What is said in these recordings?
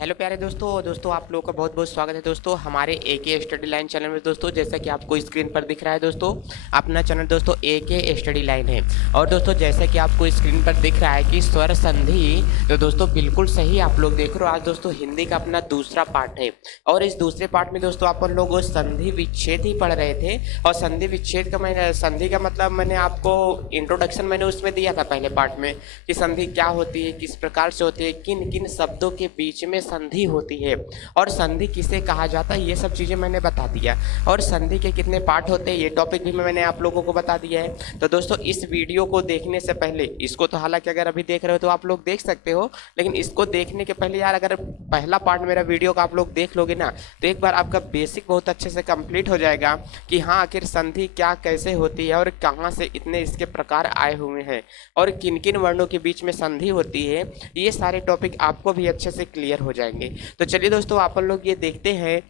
Hello प्यारे दोस्तों आप लोगों का बहुत बहुत स्वागत है दोस्तों हमारे एके स्टडी लाइन चैनल में। दोस्तों जैसा कि आपको स्क्रीन पर दिख रहा है दोस्तों, अपना चैनल दोस्तों एके स्टडी लाइन है। और दोस्तों जैसा कि आपको स्क्रीन पर दिख रहा है कि स्वर संधि, तो दोस्तों बिल्कुल सही आप लोग देख रहे हो। आज दोस्तों हिंदी का अपना दूसरा पार्ट है और इस दूसरे पार्ट में दोस्तों अपन लोग संधि विच्छेद ही पढ़ रहे थे। और संधि विच्छेद का मैंने संधि का मतलब मैंने आपको इंट्रोडक्शन मैंने उसमें दिया था पहले पार्ट में कि संधि क्या होती है, किस प्रकार से होती है, किन किन शब्दों के बीच में संधि होती है और संधि किसे कहा जाता है, ये सब चीज़ें मैंने बता दिया। और संधि के कितने पार्ट होते हैं ये टॉपिक भी मैंने आप लोगों को बता दिया है। तो दोस्तों इस वीडियो को देखने से पहले, इसको तो हालांकि अगर अभी देख रहे हो तो आप लोग देख सकते हो, लेकिन इसको देखने के पहले यार अगर पहला पार्ट मेरा वीडियो का आप लोग देख लोगे ना तो एक बार आपका बेसिक बहुत अच्छे से कंप्लीट हो जाएगा कि हाँ आखिर संधि क्या कैसे होती है और कहाँ से इतने इसके प्रकार आए हुए हैं और किन किन वर्णों के बीच में संधि होती है। ये सारे टॉपिक आपको भी अच्छे से क्लियर हो जाएंगे। तो चलिए दोस्तों अपन लोग ये देखते हैं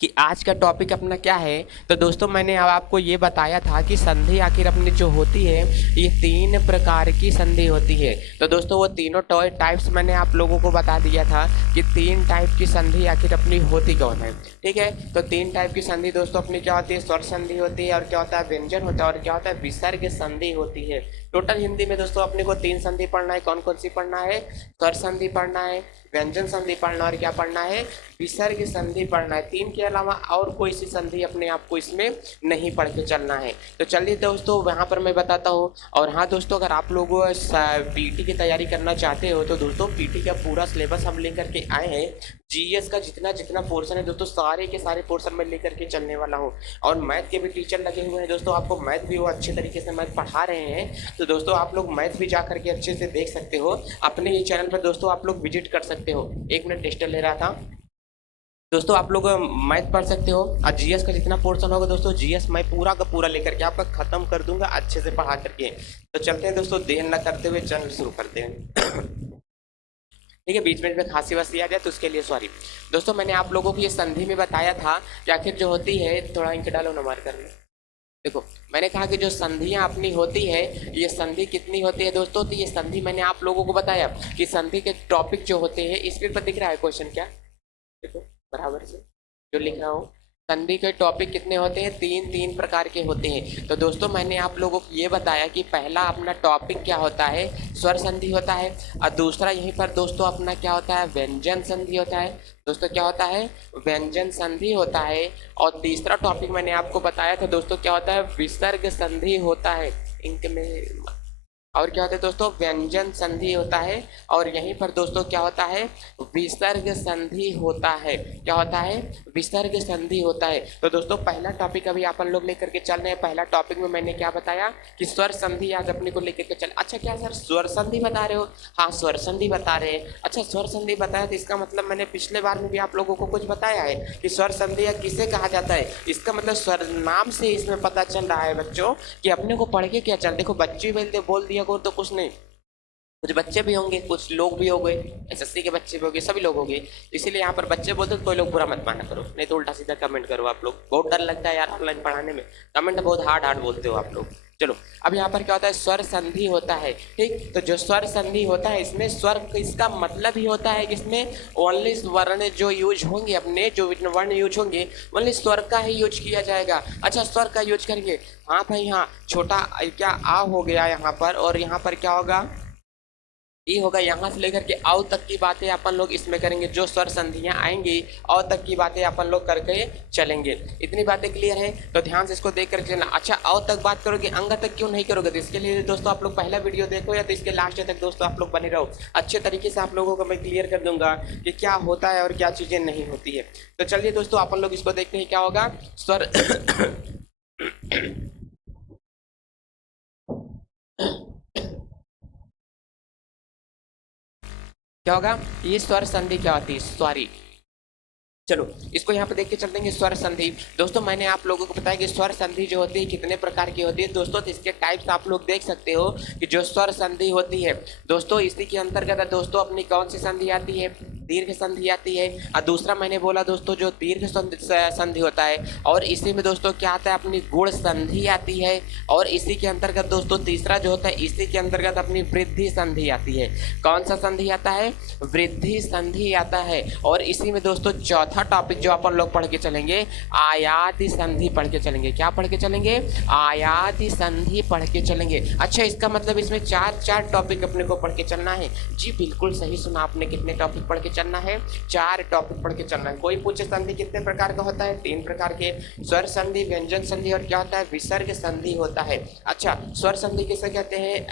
कि आज का टॉपिक अपना क्या है। तो दोस्तों मैंने अब आपको ये बताया था कि संधि आखिर अपनी जो होती है ये 3 प्रकार की संधि होती है। तो दोस्तों वो तीनों टाइप्स मैंने आप लोगों को बता दिया था कि 3 टाइप की संधि आखिर अपनी होती कौन है। ठीक है, तो 3 टाइप की संधि दोस्तों अपनी क्या होती है, स्वर संधि होती है और क्या होता है व्यंजन होता है और क्या होता है विसर्ग संधि होती है। टोटल हिंदी में दोस्तों अपने को 3 संधि पढ़ना है। कौन कौन सी पढ़ना है, स्वर संधि पढ़ना है, व्यंजन संधि पढ़ना और क्या पढ़ना है, विसर्ग संधि पढ़ना है। 3 के अलावा और कोई सी संधि अपने आप को इसमें नहीं पढ़ के चलना है। तो चलिए दोस्तों वहाँ पर मैं बताता हूँ। और हाँ दोस्तों अगर आप लोग पीटी की तैयारी करना चाहते हो तो दोस्तों पीटी का पूरा सिलेबस हम लेकर के आए हैं। जीएस का जितना जितना पोर्शन है दोस्तों सारे के सारे पोर्शन में लेकर के चलने वाला हूँ। और मैथ के भी टीचर लगे हुए हैं दोस्तों, आपको मैथ भी वो अच्छे तरीके से मैथ पढ़ा रहे हैं। तो दोस्तों आप लोग मैथ भी जा करके अच्छे से देख सकते हो अपने ही चैनल पर दोस्तों, आप लोग विजिट कर सकते हो। 1 मिनट टेस्ट ले रहा था दोस्तों, आप लोग मैथ पढ़ सकते हो। और जीएस का जितना पोर्शन होगा दोस्तों, जीएस मैं पूरा का पूरा लेकर के आपका खत्म कर दूंगा अच्छे से पढ़ा करके। तो चलते हैं दोस्तों, देर न करते हुए चैनल शुरू करते हैं। ठीक है, बीच में खांसी वासी आ जाए तो उसके लिए सॉरी। दोस्तों मैंने आप लोगों को ये संधि में बताया था कि आखिर जो होती है, थोड़ा इंक डालो ना मार्कर में। देखो मैंने कहा कि जो संधियां अपनी होती है, ये संधि कितनी होती है दोस्तों, तो ये संधि मैंने आप लोगों को बताया कि संधि के टॉपिक जो होते हैं, स्क्रीन पर दिख रहा है क्वेश्चन क्या, देखो बराबर से जो लिख रहा हूँ। संधि के टॉपिक कितने होते हैं, 3 प्रकार के होते हैं। तो दोस्तों मैंने आप लोगों को ये बताया कि पहला अपना टॉपिक क्या होता है, स्वर संधि होता है। और दूसरा यहीं पर दोस्तों अपना क्या होता है, व्यंजन संधि होता है। दोस्तों क्या होता है, व्यंजन संधि होता है। और तीसरा टॉपिक मैंने आपको बताया था दोस्तों क्या होता है, विसर्ग संधि होता है। इंक में और क्या होता है दोस्तों, व्यंजन संधि होता है। और यहीं पर दोस्तों क्या होता है, विसर्ग संधि होता है। क्या होता है, विसर्ग संधि होता है। तो दोस्तों पहला टॉपिक अभी अपन लोग लेकर के चल रहे हैं। पहला टॉपिक में मैंने क्या बताया कि स्वर संधि आज अपने को लेकर के चल। अच्छा क्या सर स्वर संधि बता रहे हो, हाँ स्वर संधि बता रहे हैं। अच्छा स्वर संधि बताया तो इसका मतलब मैंने पिछले बार में भी आप लोगों को कुछ बताया है कि स्वर संधि या किसे कहा जाता है। इसका मतलब स्वर नाम से इसमें पता चल रहा है बच्चों कि अपने को पढ़ के क्या चल। देखो बच्चे बोल दिया को तो कुछ नहीं, कुछ बच्चे भी होंगे, कुछ लोग भी होंगे, एसएससी के बच्चे भी होंगे, सभी लोग होंगे। इसीलिए यहाँ पर बच्चे बोलते तो कोई लोग बुरा मत माना करो, नहीं तो उल्टा सीधा कमेंट करो। आप लोग बहुत डर लगता है यार ऑनलाइन पढ़ाने में, कमेंट बहुत हार्ड बोलते हो आप लोग। चलो अब यहाँ पर क्या होता है, स्वर संधि होता है। ठीक, तो जो स्वर संधि होता है इसमें स्वर इसका मतलब ही होता है कि इसमें ओनली वर्ण जो यूज होंगे, अपने जो वर्ण यूज होंगे ओनली स्वर का ही यूज किया जाएगा। अच्छा स्वर का यूज करेंगे, हाँ भाई हाँ, छोटा क्या आ हो गया यहाँ पर, और यहाँ पर क्या होगा, ये होगा। यहाँ से लेकर के आओ तक की बातें अपन लोग इसमें करेंगे। जो स्वर संधियाँ आएंगी आओ तक की बातें अपन लोग करके चलेंगे। इतनी बातें क्लियर है तो ध्यान से इसको देख कर चलना। अच्छा आओ तक बात करोगे, अंग तक क्यों नहीं करोगे, तो इसके लिए दोस्तों आप लोग पहला वीडियो देखो या तो इसके लास्ट तक दोस्तों आप लोग बने रहो। अच्छे तरीके से आप लोगों को मैं क्लियर कर दूंगा कि क्या होता है और क्या चीज़ें नहीं होती है। तो चलिए दोस्तों अपन लोग इसको देखते हैं क्या होगा। स्वर क्या होगा, ये स्वर संधि क्या होती है, सॉरी। चलो इसको यहाँ पे देख के चलते हैं स्वर संधि। दोस्तों मैंने आप लोगों को बताया कि स्वर संधि जो होती है कितने प्रकार की होती है दोस्तों, तो इसके टाइप्स आप लोग देख सकते हो कि जो स्वर संधि होती है दोस्तों, इसी के अंतर्गत दोस्तों अपनी कौन सी संधि आती है, दीर्घ संधि आती है। और दूसरा मैंने बोला दोस्तों जो दीर्घ संधि होता है, और इसी में दोस्तों क्या आता है, अपनी गुण संधि आती है। और इसी के अंतर्गत दोस्तों तीसरा जो होता है, इसी के अंतर्गत अपनी वृद्धि संधि आती है। कौन सा संधि आता है? वृद्धि संधि आता है। और इसी में दोस्तों चौथा टॉपिक जो अपन लोग पढ़ के चलेंगे, आयाति संधि पढ़ के चलेंगे। क्या पढ़ के चलेंगे? आयाति संधि पढ़ के चलेंगे। अच्छा, इसका मतलब इसमें चार टॉपिक अपने को पढ़ के चलना है। जी बिल्कुल सही सुना आपने। कितने टॉपिक पढ़ के चलना है? 4 टॉपिक पढ़ के चलना है। कोई पूछे संधि कितने प्रकार का होता है? 3 प्रकार के, स्वर संधि, व्यंजन संधि और क्या होता है, विसर्ग संधि होता है। अच्छा, स्वर संधि किसे कहते हैं?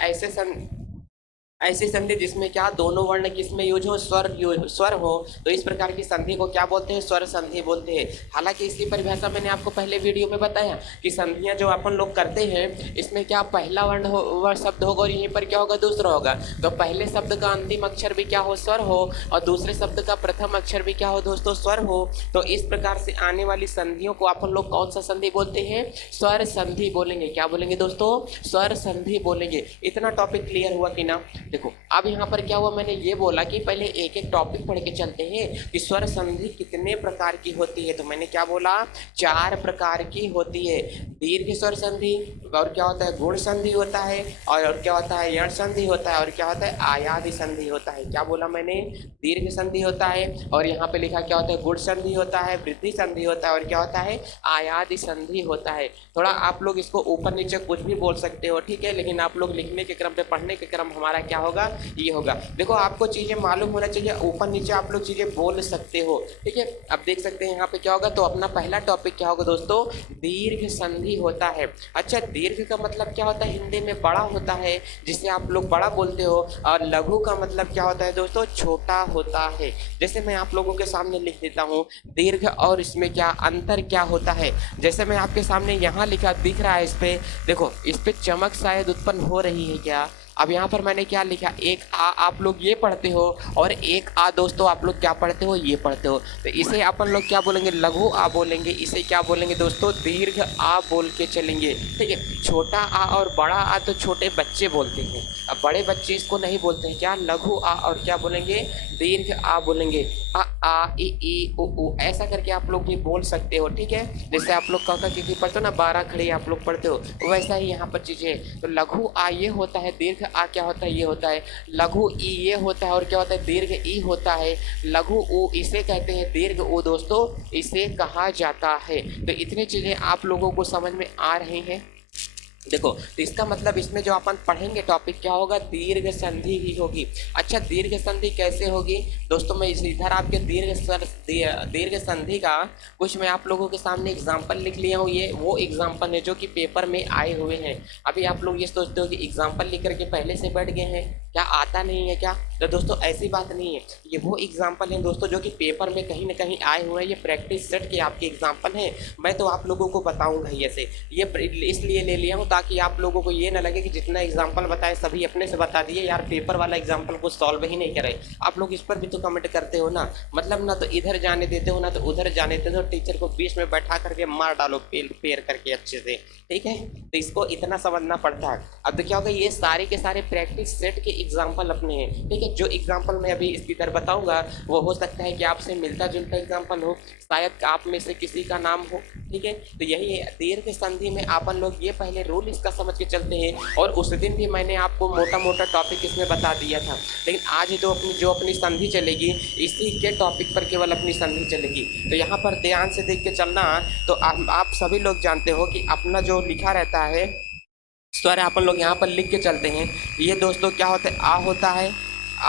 ऐसी संधि जिसमें क्या दोनों वर्ण किसमें यूज हो, स्वर हो, तो इस प्रकार की संधि को क्या बोलते हैं? स्वर संधि बोलते हैं। हालांकि इसकी परिभाषा मैंने आपको पहले वीडियो में बताया कि संधियां जो अपन लोग करते हैं इसमें क्या पहला वर्ण हो, वह शब्द होगा, और यहीं पर क्या होगा, दूसरा होगा। तो पहले शब्द का अंतिम अक्षर भी क्या हो, स्वर हो, और दूसरे शब्द का प्रथम अक्षर भी क्या हो दोस्तों, स्वर हो। तो इस प्रकार से आने वाली संधियों को अपन लोग कौन सा संधि बोलते हैं? स्वर संधि बोलेंगे। क्या बोलेंगे दोस्तों? स्वर संधि बोलेंगे। इतना टॉपिक क्लियर हुआ कि ना? देखो अब यहाँ पर क्या हुआ, मैंने ये बोला कि पहले एक एक टॉपिक पढ़ के चलते हैं कि स्वर संधि कितने प्रकार की होती है। तो मैंने क्या बोला? 4 प्रकार की होती है। दीर्घ स्वर संधि, और क्या होता है, गुण संधि होता है, और क्या होता है, यण संधि होता है, और क्या होता है, आयादि संधि होता है। क्या बोला मैंने? दीर्घ संधि होता है, और यहाँ पे लिखा क्या होता है, गुण संधि होता है, वृद्धि संधि होता है, और क्या होता है, आयादि संधि होता है। थोड़ा आप लोग इसको ऊपर नीचे कुछ भी बोल सकते हो, ठीक है, लेकिन आप लोग लिखने के क्रम पे, पढ़ने के क्रम हमारा क्या होगा, ये होगा। देखो आपको चीजें मालूम होना चाहिए, ऊपर नीचे आप लोग चीजें बोल सकते हो, ठीक है। अब देख सकते हैं यहाँ पे क्या होगा, तो अपना पहला टॉपिक क्या होगा दोस्तों, दीर्घ संधि होता है। अच्छा, दीर्घ का मतलब क्या होता है, हिंदी में बड़ा होता है, जिसे आप लोग बड़ा बोलते हो, और लघु का मतलब क्या होता है दोस्तों, छोटा होता है। जैसे मैं आप लोगों के सामने लिख देता हूँ दीर्घ और इसमें क्या अंतर क्या होता है। जैसे मैं आपके सामने यहाँ लिखा दिख रहा है, इस पे देखो, इस पे चमक शायद उत्पन्न हो रही है क्या? अब यहाँ पर मैंने क्या लिखा, एक आ आप लोग ये पढ़ते हो, और एक आ दोस्तों आप लोग क्या पढ़ते हो, ये पढ़ते हो। तो इसे अपन लोग क्या बोलेंगे, लघु आ बोलेंगे। इसे क्या बोलेंगे दोस्तों, दीर्घ आ बोल के चलेंगे, ठीक है। छोटा आ और बड़ा आ तो छोटे बच्चे बोलते हैं, अब बड़े बच्चे इसको नहीं बोलते हैं। क्या, लघु आ, और क्या बोलेंगे, दीर्घ आ बोलेंगे। आ ई उ ऊ ऐसा करके आप लोग ये बोल सकते हो, ठीक है। जैसे आप लोग कका की पढ़ते हो ना, 12 खड़ी आप लोग पढ़ते हो, वैसा ही यहाँ पर चीजें। तो लघु आ ये होता है, दीर्घ आ क्या होता है, ये होता है। लघु ई ये होता है, और क्या होता है, दीर्घ ई होता है। लघु ऊ इसे कहते हैं, दीर्घ ऊ दोस्तों इसे कहा जाता है। तो इतनी चीजें आप लोगों को समझ में आ रही हैं। देखो, तो इसका मतलब इसमें जो अपन पढ़ेंगे टॉपिक क्या होगा, दीर्घ संधि ही होगी। अच्छा, दीर्घ संधि कैसे होगी दोस्तों, मैं इधर आपके दीर्घ संधि का कुछ मैं आप लोगों के सामने एग्जांपल लिख लिया हूँ। ये वो एग्जांपल है जो कि पेपर में आए हुए हैं। अभी आप लोग ये सोचते हो कि एग्जांपल लिख करके पहले से बैठ गए हैं, क्या आता नहीं है क्या? तो दोस्तों ऐसी बात नहीं है, ये वो एग्जाम्पल हैं दोस्तों जो कि पेपर में कहीं ना कहीं आए हुए हैं। ये प्रैक्टिस सेट के आपके एग्जाम्पल हैं। मैं तो आप लोगों को बताऊंगा ही ऐसे, ये इसलिए ले लिया हूँ ताकि आप लोगों को ये ना लगे कि जितना एग्जाम्पल बताए सभी अपने से बता दिए, यार पेपर वाला एग्जाम्पल को सॉल्व ही नहीं करे। आप लोग इस पर भी तो कमेंट करते हो ना, मतलब ना तो इधर जाने देते हो ना तो उधर जाने देते हो। टीचर को बीच में बैठा करके मार डालो पेर करके अच्छे से, ठीक है। तो इसको इतना समझना पड़ता है। अब तो क्या होगा, ये सारे के सारे प्रैक्टिस सेट के एग्जाम्पल अपने हैं, ठीक है। जो एग्जाम्पल मैं अभी इसकी तरह बताऊंगा वो हो सकता है कि आपसे मिलता जुलता एग्जाम्पल हो, शायद आप में से किसी का नाम हो, ठीक है। तो यही है दीर्घ संधि में अपन लोग ये पहले रूल इसका समझ के चलते हैं। और उस दिन भी मैंने आपको मोटा मोटा टॉपिक इसमें बता दिया था, लेकिन आज तो अपनी संधि चलेगी, इसी के टॉपिक पर केवल अपनी संधि चलेगी। तो यहाँ पर ध्यान से देख के चलना। तो आप सभी लोग जानते हो कि अपना जो लिखा रहता है स्वर अपन लोग यहाँ पर लिख के चलते हैं। ये दोस्तों क्या होता है, आ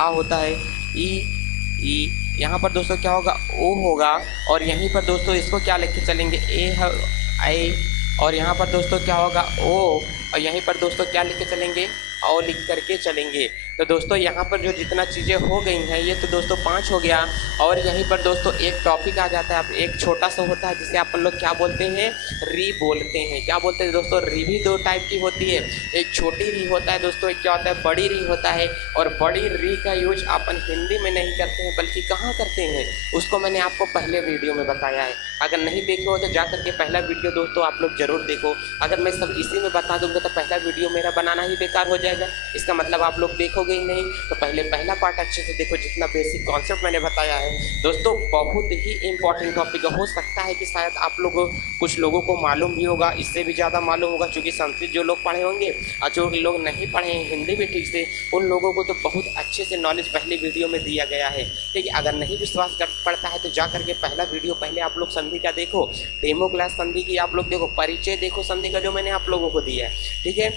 होता है, ई, यहाँ पर दोस्तों क्या होगा, ओ होगा। और यहीं पर दोस्तों इसको क्या लिख के चलेंगे, ए, और यहाँ पर दोस्तों क्या होगा, ओ, और यहीं पर दोस्तों क्या लिख के चलेंगे, ओ लिख करके चलेंगे। तो दोस्तों यहाँ पर जो जितना चीज़ें हो गई हैं ये तो दोस्तों 5 हो गया। और यहीं पर दोस्तों एक टॉपिक आ जाता है, अब एक छोटा सा होता है जिसे अपन लोग क्या बोलते हैं, री बोलते हैं। क्या बोलते हैं दोस्तों, री भी 2 टाइप की होती है, एक छोटी री होता है दोस्तों, एक क्या होता है, बड़ी री होता है। और बड़ी री का यूज अपन हिंदी में नहीं करते हैं, बल्कि कहाँ करते हैं, उसको मैंने आपको पहले वीडियो में बताया है। अगर नहीं देखे हो तो जा करके पहला वीडियो दोस्तों आप लोग जरूर देखो। अगर मैं सब इसी में बता दूंगा तो पहला वीडियो मेरा बनाना ही बेकार हो जाएगा। इसका मतलब आप लोग देखो पालोगे ही नहीं। तो पहले पहला पार्ट अच्छे से देखो, जितना बेसिक कॉन्सेप्ट मैंने बताया है दोस्तों, बहुत ही इंपॉर्टेंट टॉपिक हो सकता है कि शायद आप लोगों कुछ लोगों को मालूम भी होगा, इससे भी ज़्यादा मालूम होगा, क्योंकि संस्कृत जो लोग पढ़े होंगे और जो लोग नहीं पढ़े हैं हिंदी भी ठीक से, उन लोगों को तो बहुत अच्छे से नॉलेज पहले वीडियो में दिया गया है। ठीक है, अगर नहीं विश्वास कर पड़ता है तो जा करके पहला वीडियो पहले आप लोग संधि का देखो, डेमो क्लास संधि की आप लोग देखो, परिचय देखो संधि का जो मैंने आप लोगों को दिया है। ठीक है,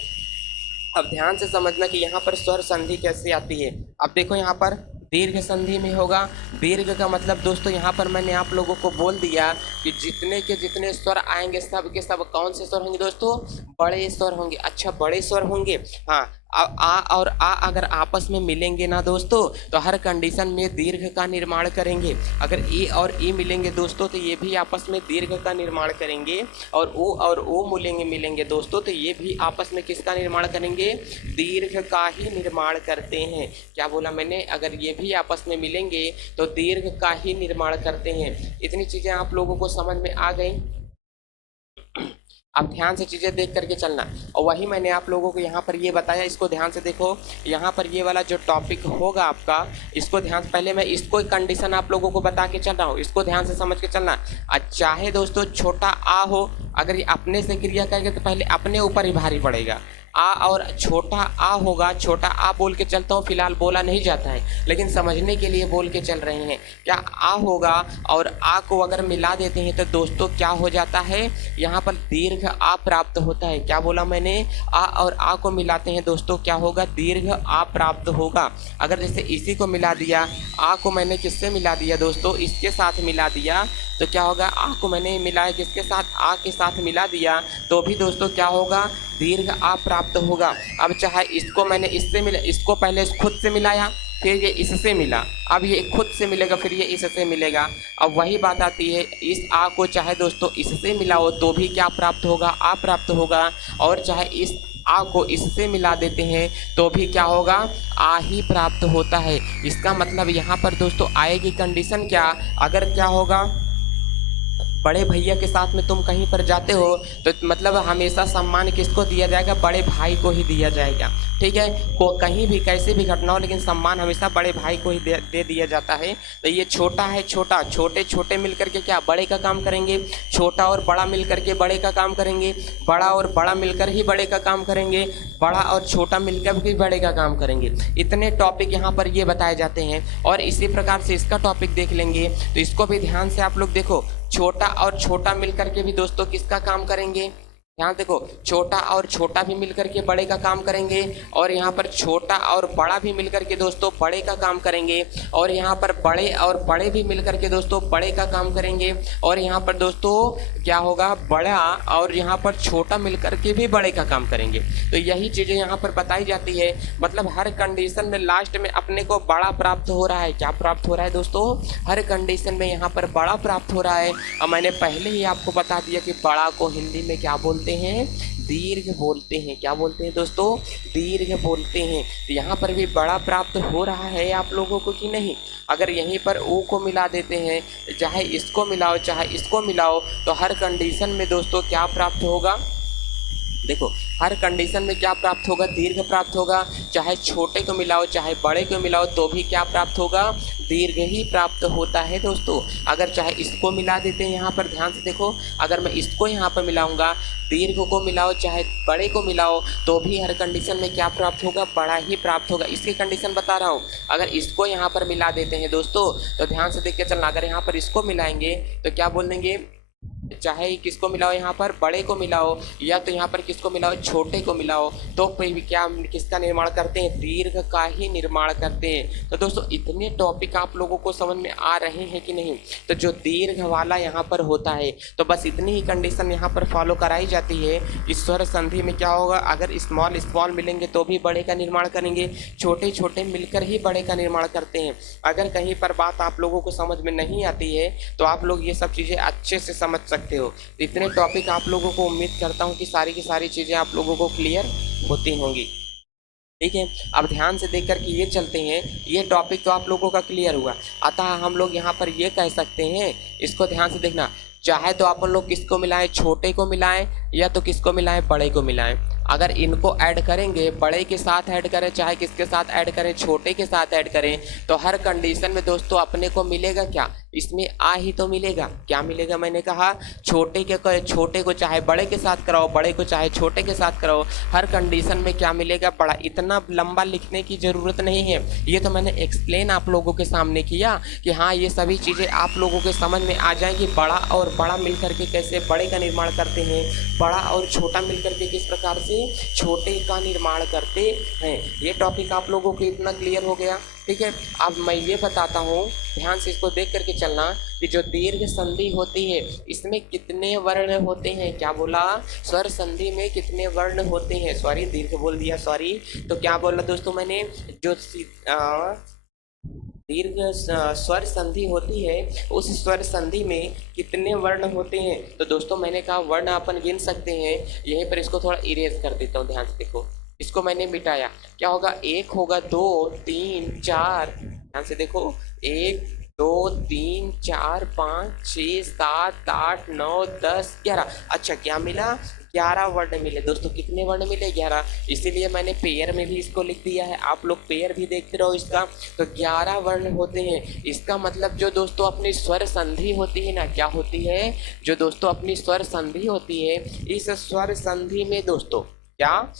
अब ध्यान से समझना कि यहाँ पर स्वर संधि कैसे आती है। अब देखो यहाँ पर दीर्घ संधि में होगा। दीर्घ का मतलब दोस्तों यहाँ पर मैंने आप लोगों को बोल दिया कि जितने के जितने स्वर आएंगे सब के सब कौन से स्वर होंगे दोस्तों, बड़े स्वर होंगे। अच्छा, बड़े स्वर होंगे। हाँ, आ और आ अगर आपस में मिलेंगे ना दोस्तों तो हर कंडीशन में दीर्घ का निर्माण करेंगे। अगर ई और ई मिलेंगे दोस्तों तो ये भी आपस में दीर्घ का निर्माण करेंगे, और ओ मिलेंगे दोस्तों तो ये भी आपस में किसका निर्माण करेंगे, दीर्घ का ही निर्माण करते हैं। क्या बोला मैंने, अगर ये भी आपस में मिलेंगे तो दीर्घ का ही निर्माण करते हैं। इतनी चीज़ें आप लोगों को समझ में आ गई। अब ध्यान से चीज़ें देख करके चलना, और वही मैंने आप लोगों को यहाँ पर ये बताया, इसको ध्यान से देखो। यहाँ पर ये वाला जो टॉपिक होगा आपका, इसको ध्यान से, पहले मैं इसको कंडीशन आप लोगों को बता के चल रहा हूँ, इसको ध्यान से समझ के चलना। चाहे दोस्तों छोटा आ हो, अगर ये अपने से क्रिया करेंगे तो पहले अपने ऊपर ही भारी पड़ेगा। आ और छोटा आ होगा, छोटा आ बोल के चलता हूँ, फिलहाल बोला नहीं जाता है लेकिन समझने के लिए बोल के चल रहे हैं। क्या आ होगा और आ को अगर मिला देते हैं तो दोस्तों क्या हो जाता है, यहाँ पर दीर्घ आ प्राप्त होता है। क्या बोला मैंने, आ और आ को मिलाते हैं दोस्तों क्या होगा, दीर्घ आ प्राप्त होगा। अगर जैसे इसी को मिला दिया, आ को मैंने किससे मिला दिया दोस्तों, इसके साथ मिला दिया, तो क्या होगा, आ को मैंने मिलाया किसके साथ, आ के साथ मिला दिया, तो भी दोस्तों क्या होगा, दीर्घ आ प्राप्त होगा। अब चाहे इसको मैंने इससे मिला, इसको पहले खुद से मिलाया, फिर ये इससे मिला, अब ये खुद से मिलेगा, फिर ये इससे मिलेगा। अब वही बात आती है, इस आ को चाहे दोस्तों इससे मिलाओ तो भी क्या प्राप्त होगा, आ प्राप्त होगा, और चाहे इस आ को इससे मिला देते हैं तो भी क्या होगा, आ ही प्राप्त होता है। इसका मतलब यहाँ पर दोस्तों आएगी कंडीशन क्या, अगर क्या होगा, बड़े भैया के साथ में तुम कहीं पर जाते हो तो मतलब हमेशा सम्मान किसको दिया जाएगा, बड़े भाई को ही दिया जाएगा। ठीक है, को कहीं भी कैसे भी घटना हो लेकिन सम्मान हमेशा बड़े भाई को ही दे दिया जाता है। तो ये छोटा है, छोटा, छोटे छोटे मिलकर के क्या बड़े का काम करेंगे, छोटा और बड़ा मिलकर के बड़े का काम करेंगे, बड़ा और बड़ा मिलकर ही बड़े का काम करेंगे, बड़ा और छोटा मिलकर भी बड़े का काम करेंगे। इतने टॉपिक यहाँ पर ये बताए जाते हैं, और इसी प्रकार से इसका टॉपिक देख लेंगे तो इसको भी ध्यान से आप लोग देखो। छोटा और छोटा मिलकर के भी दोस्तों किसका काम करेंगे, यहाँ देखो, छोटा और छोटा भी मिलकर के बड़े का काम करेंगे, और यहाँ पर छोटा और बड़ा भी मिलकर के दोस्तों बड़े का काम करेंगे, और यहाँ पर बड़े और बड़े भी मिलकर के दोस्तों बड़े का काम करेंगे, और यहाँ पर दोस्तों क्या होगा, बड़ा और यहाँ पर छोटा मिलकर के भी बड़े का काम करेंगे। तो यही चीज़ें यहाँ पर बताई जाती है। मतलब हर कंडीशन में लास्ट में अपने को बड़ा प्राप्त हो रहा है। क्या प्राप्त हो रहा है दोस्तों, हर कंडीशन में यहाँ पर बड़ा प्राप्त हो रहा है। और मैंने पहले ही आपको बता दिया कि बड़ा को हिंदी में क्या बोलते हैं, दीर्घ बोलते हैं। क्या बोलते हैं दोस्तों, दीर्घ बोलते हैं। तो यहाँ पर भी बड़ा प्राप्त हो रहा है आप लोगों को कि नहीं। अगर यहीं पर ओ को मिला देते हैं, चाहे इसको मिलाओ चाहे इसको मिलाओ, तो हर कंडीशन में दोस्तों क्या प्राप्त होगा, देखो हर कंडीशन में क्या प्राप्त होगा, दीर्घ प्राप्त होगा। चाहे छोटे को मिलाओ चाहे बड़े को मिलाओ तो भी क्या प्राप्त होगा, दीर्घ ही प्राप्त होता है दोस्तों। अगर चाहे इसको मिला देते हैं, यहाँ पर ध्यान से देखो, अगर मैं इसको यहाँ पर मिलाऊंगा, दीर्घ को मिलाओ चाहे बड़े को मिलाओ तो भी हर कंडीशन में क्या प्राप्त होगा, बड़ा ही प्राप्त होगा। इसकी कंडीशन बता रहा हूँ। अगर इसको यहाँ पर मिला देते हैं दोस्तों तो ध्यान से देख के चलना, अगर यहाँ पर इसको मिलाएंगे तो क्या बोल देंगे, चाहे किसको मिलाओ, यहाँ पर बड़े को मिलाओ या तो यहाँ पर किसको मिलाओ, छोटे को मिलाओ, तो फिर क्या किसका निर्माण करते हैं, दीर्घ का ही निर्माण करते हैं। तो दोस्तों इतने टॉपिक आप लोगों को समझ में आ रहे हैं कि नहीं। तो जो दीर्घ वाला यहाँ पर होता है तो बस इतनी ही कंडीशन यहाँ पर फॉलो कराई जाती है। इस स्वर संधि में क्या होगा, अगर स्मॉल स्मॉल मिलेंगे तो भी बड़े का निर्माण करेंगे, छोटे छोटे मिलकर ही बड़े का निर्माण करते हैं। अगर कहीं पर बात आप लोगों को समझ में नहीं आती है तो आप लोग ये सब चीज़ें अच्छे से समझ सकते हो। इतने टॉपिक आप लोगों को उम्मीद करता हूँ कि सारी की सारी चीज़ें आप लोगों को क्लियर होती होंगी। ठीक है, अब ध्यान से देख कर के ये चलते हैं। ये टॉपिक तो आप लोगों का क्लियर हुआ। अतः हम लोग यहाँ पर ये कह सकते हैं, इसको ध्यान से देखना, चाहे तो अपन लोग किसको मिलाएं, छोटे को मिलाएं या तो किसको मिलाएं, बड़े को मिलाएं। अगर इनको ऐड करेंगे, बड़े के साथ ऐड करें चाहे किसके साथ ऐड करें, छोटे के साथ ऐड करें, तो हर कंडीशन में दोस्तों अपने को मिलेगा क्या, इसमें आ ही तो मिलेगा। क्या मिलेगा, मैंने कहा छोटे को चाहे बड़े के साथ कराओ, बड़े को चाहे छोटे के साथ कराओ, हर कंडीशन में क्या मिलेगा, बड़ा। इतना लंबा लिखने की ज़रूरत नहीं है, ये तो मैंने एक्सप्लेन आप लोगों के सामने किया कि हाँ ये सभी चीज़ें आप लोगों के समझ में आ जाएंगी। बड़ा और बड़ा मिलकर के कैसे बड़े का निर्माण करते हैं, बड़ा और छोटा मिलकर के किस प्रकार से छोटे का निर्माण करते हैं, ये टॉपिक आप लोगों को इतना क्लियर हो गया। ठीक है, अब मैं ये बताता हूँ, ध्यान से इसको देख करके चलना कि जो दीर्घ संधि होती है इसमें कितने वर्ण होते हैं। क्या बोला, स्वर संधि में कितने वर्ण होते हैं, सॉरी दीर्घ बोल दिया, सॉरी। तो क्या बोला दोस्तों मैंने, जो दीर्घ स्वर संधि होती है उस स्वर संधि में कितने वर्ण होते हैं। तो दोस्तों मैंने कहा वर्ण अपन गिन सकते हैं, यहीं पर इसको थोड़ा इरेज कर देता हूँ, ध्यान से देखो, इसको मैंने मिटाया, क्या होगा, 1 होगा, 2 3 4, ध्यान से देखो, 1 2 3 4 5 6 7 8 9 10 11। अच्छा क्या मिला, 11 वर्ण मिले दोस्तों। कितने वर्ण मिले, 11। इसीलिए मैंने पेयर में भी इसको लिख दिया है, आप लोग पेयर भी देखते रहो इसका। तो 11 वर्ण होते हैं। इसका मतलब जो दोस्तों अपनी स्वर संधि होती है ना, क्या होती है, जो दोस्तों अपनी स्वर संधि होती है, इस स्वर संधि में दोस्तों क्या,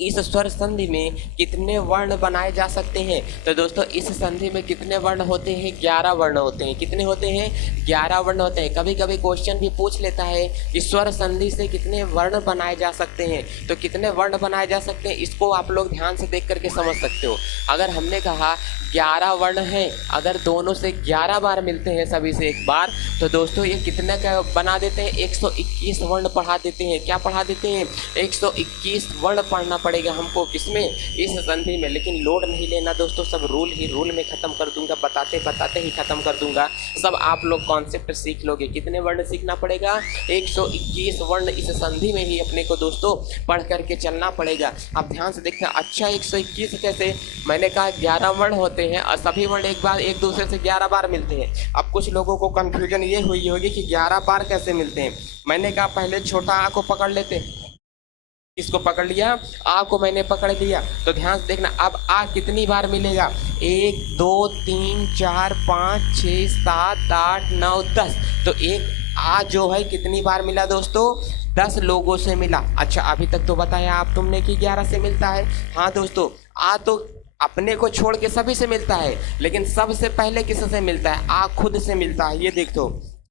इस स्वर संधि में कितने वर्ण बनाए जा सकते हैं। तो दोस्तों इस संधि में कितने वर्ण होते हैं, 11 वर्ण होते हैं। कितने होते हैं, 11 वर्ण होते हैं। कभी कभी क्वेश्चन भी पूछ लेता है कि स्वर संधि से कितने वर्ण बनाए जा सकते हैं, तो कितने वर्ण बनाए जा सकते हैं इसको आप लोग ध्यान से देख करके समझ सकते हो। अगर हमने कहा 11 वर्ण है, अगर दोनों से 11 बार मिलते हैं सभी से एक बार, तो दोस्तों ये कितने का बना देते हैं, 121 वर्ण पढ़ा देते हैं। क्या पढ़ा देते हैं, 121 वर्ण पढ़ना पड़ेगा हमको, किसमें, इस संधि में। लेकिन लोड नहीं लेना दोस्तों, सब रूल ही रूल में ख़त्म कर दूंगा, बताते बताते ही ख़त्म कर दूंगा, सब आप लोग कॉन्सेप्ट सीख लोगे। कितने वर्ण सीखना पड़ेगा, 121 वर्ण इस संधि में ही अपने को दोस्तों पढ़ करके चलना पड़ेगा। अब ध्यान से देखते हैं, अच्छा 121 कैसे, मैंने कहा 11 वर्ण होते हैं और सभी वर्ण एक बार एक दूसरे से 11 बार मिलते हैं। अब कुछ लोगों को कन्फ्यूजन ये हुई होगी कि 11 बार कैसे मिलते हैं। मैंने कहा पहले छोटा आ को पकड़ लेते, इसको पकड़ लिया, आ को मैंने पकड़ लिया, तो ध्यान से देखना अब आ कितनी बार मिलेगा, 1 2 3 4 5 6 7 8 9 10। तो एक आ जो है कितनी बार मिला दोस्तों, 10 लोगों से मिला। अच्छा अभी तक तो बताया आप तुमने कि 11 से मिलता है। हाँ दोस्तों, आ तो अपने को छोड़ के सभी से मिलता है, लेकिन सबसे पहले किससे मिलता है, आ खुद से मिलता है। ये देख दो,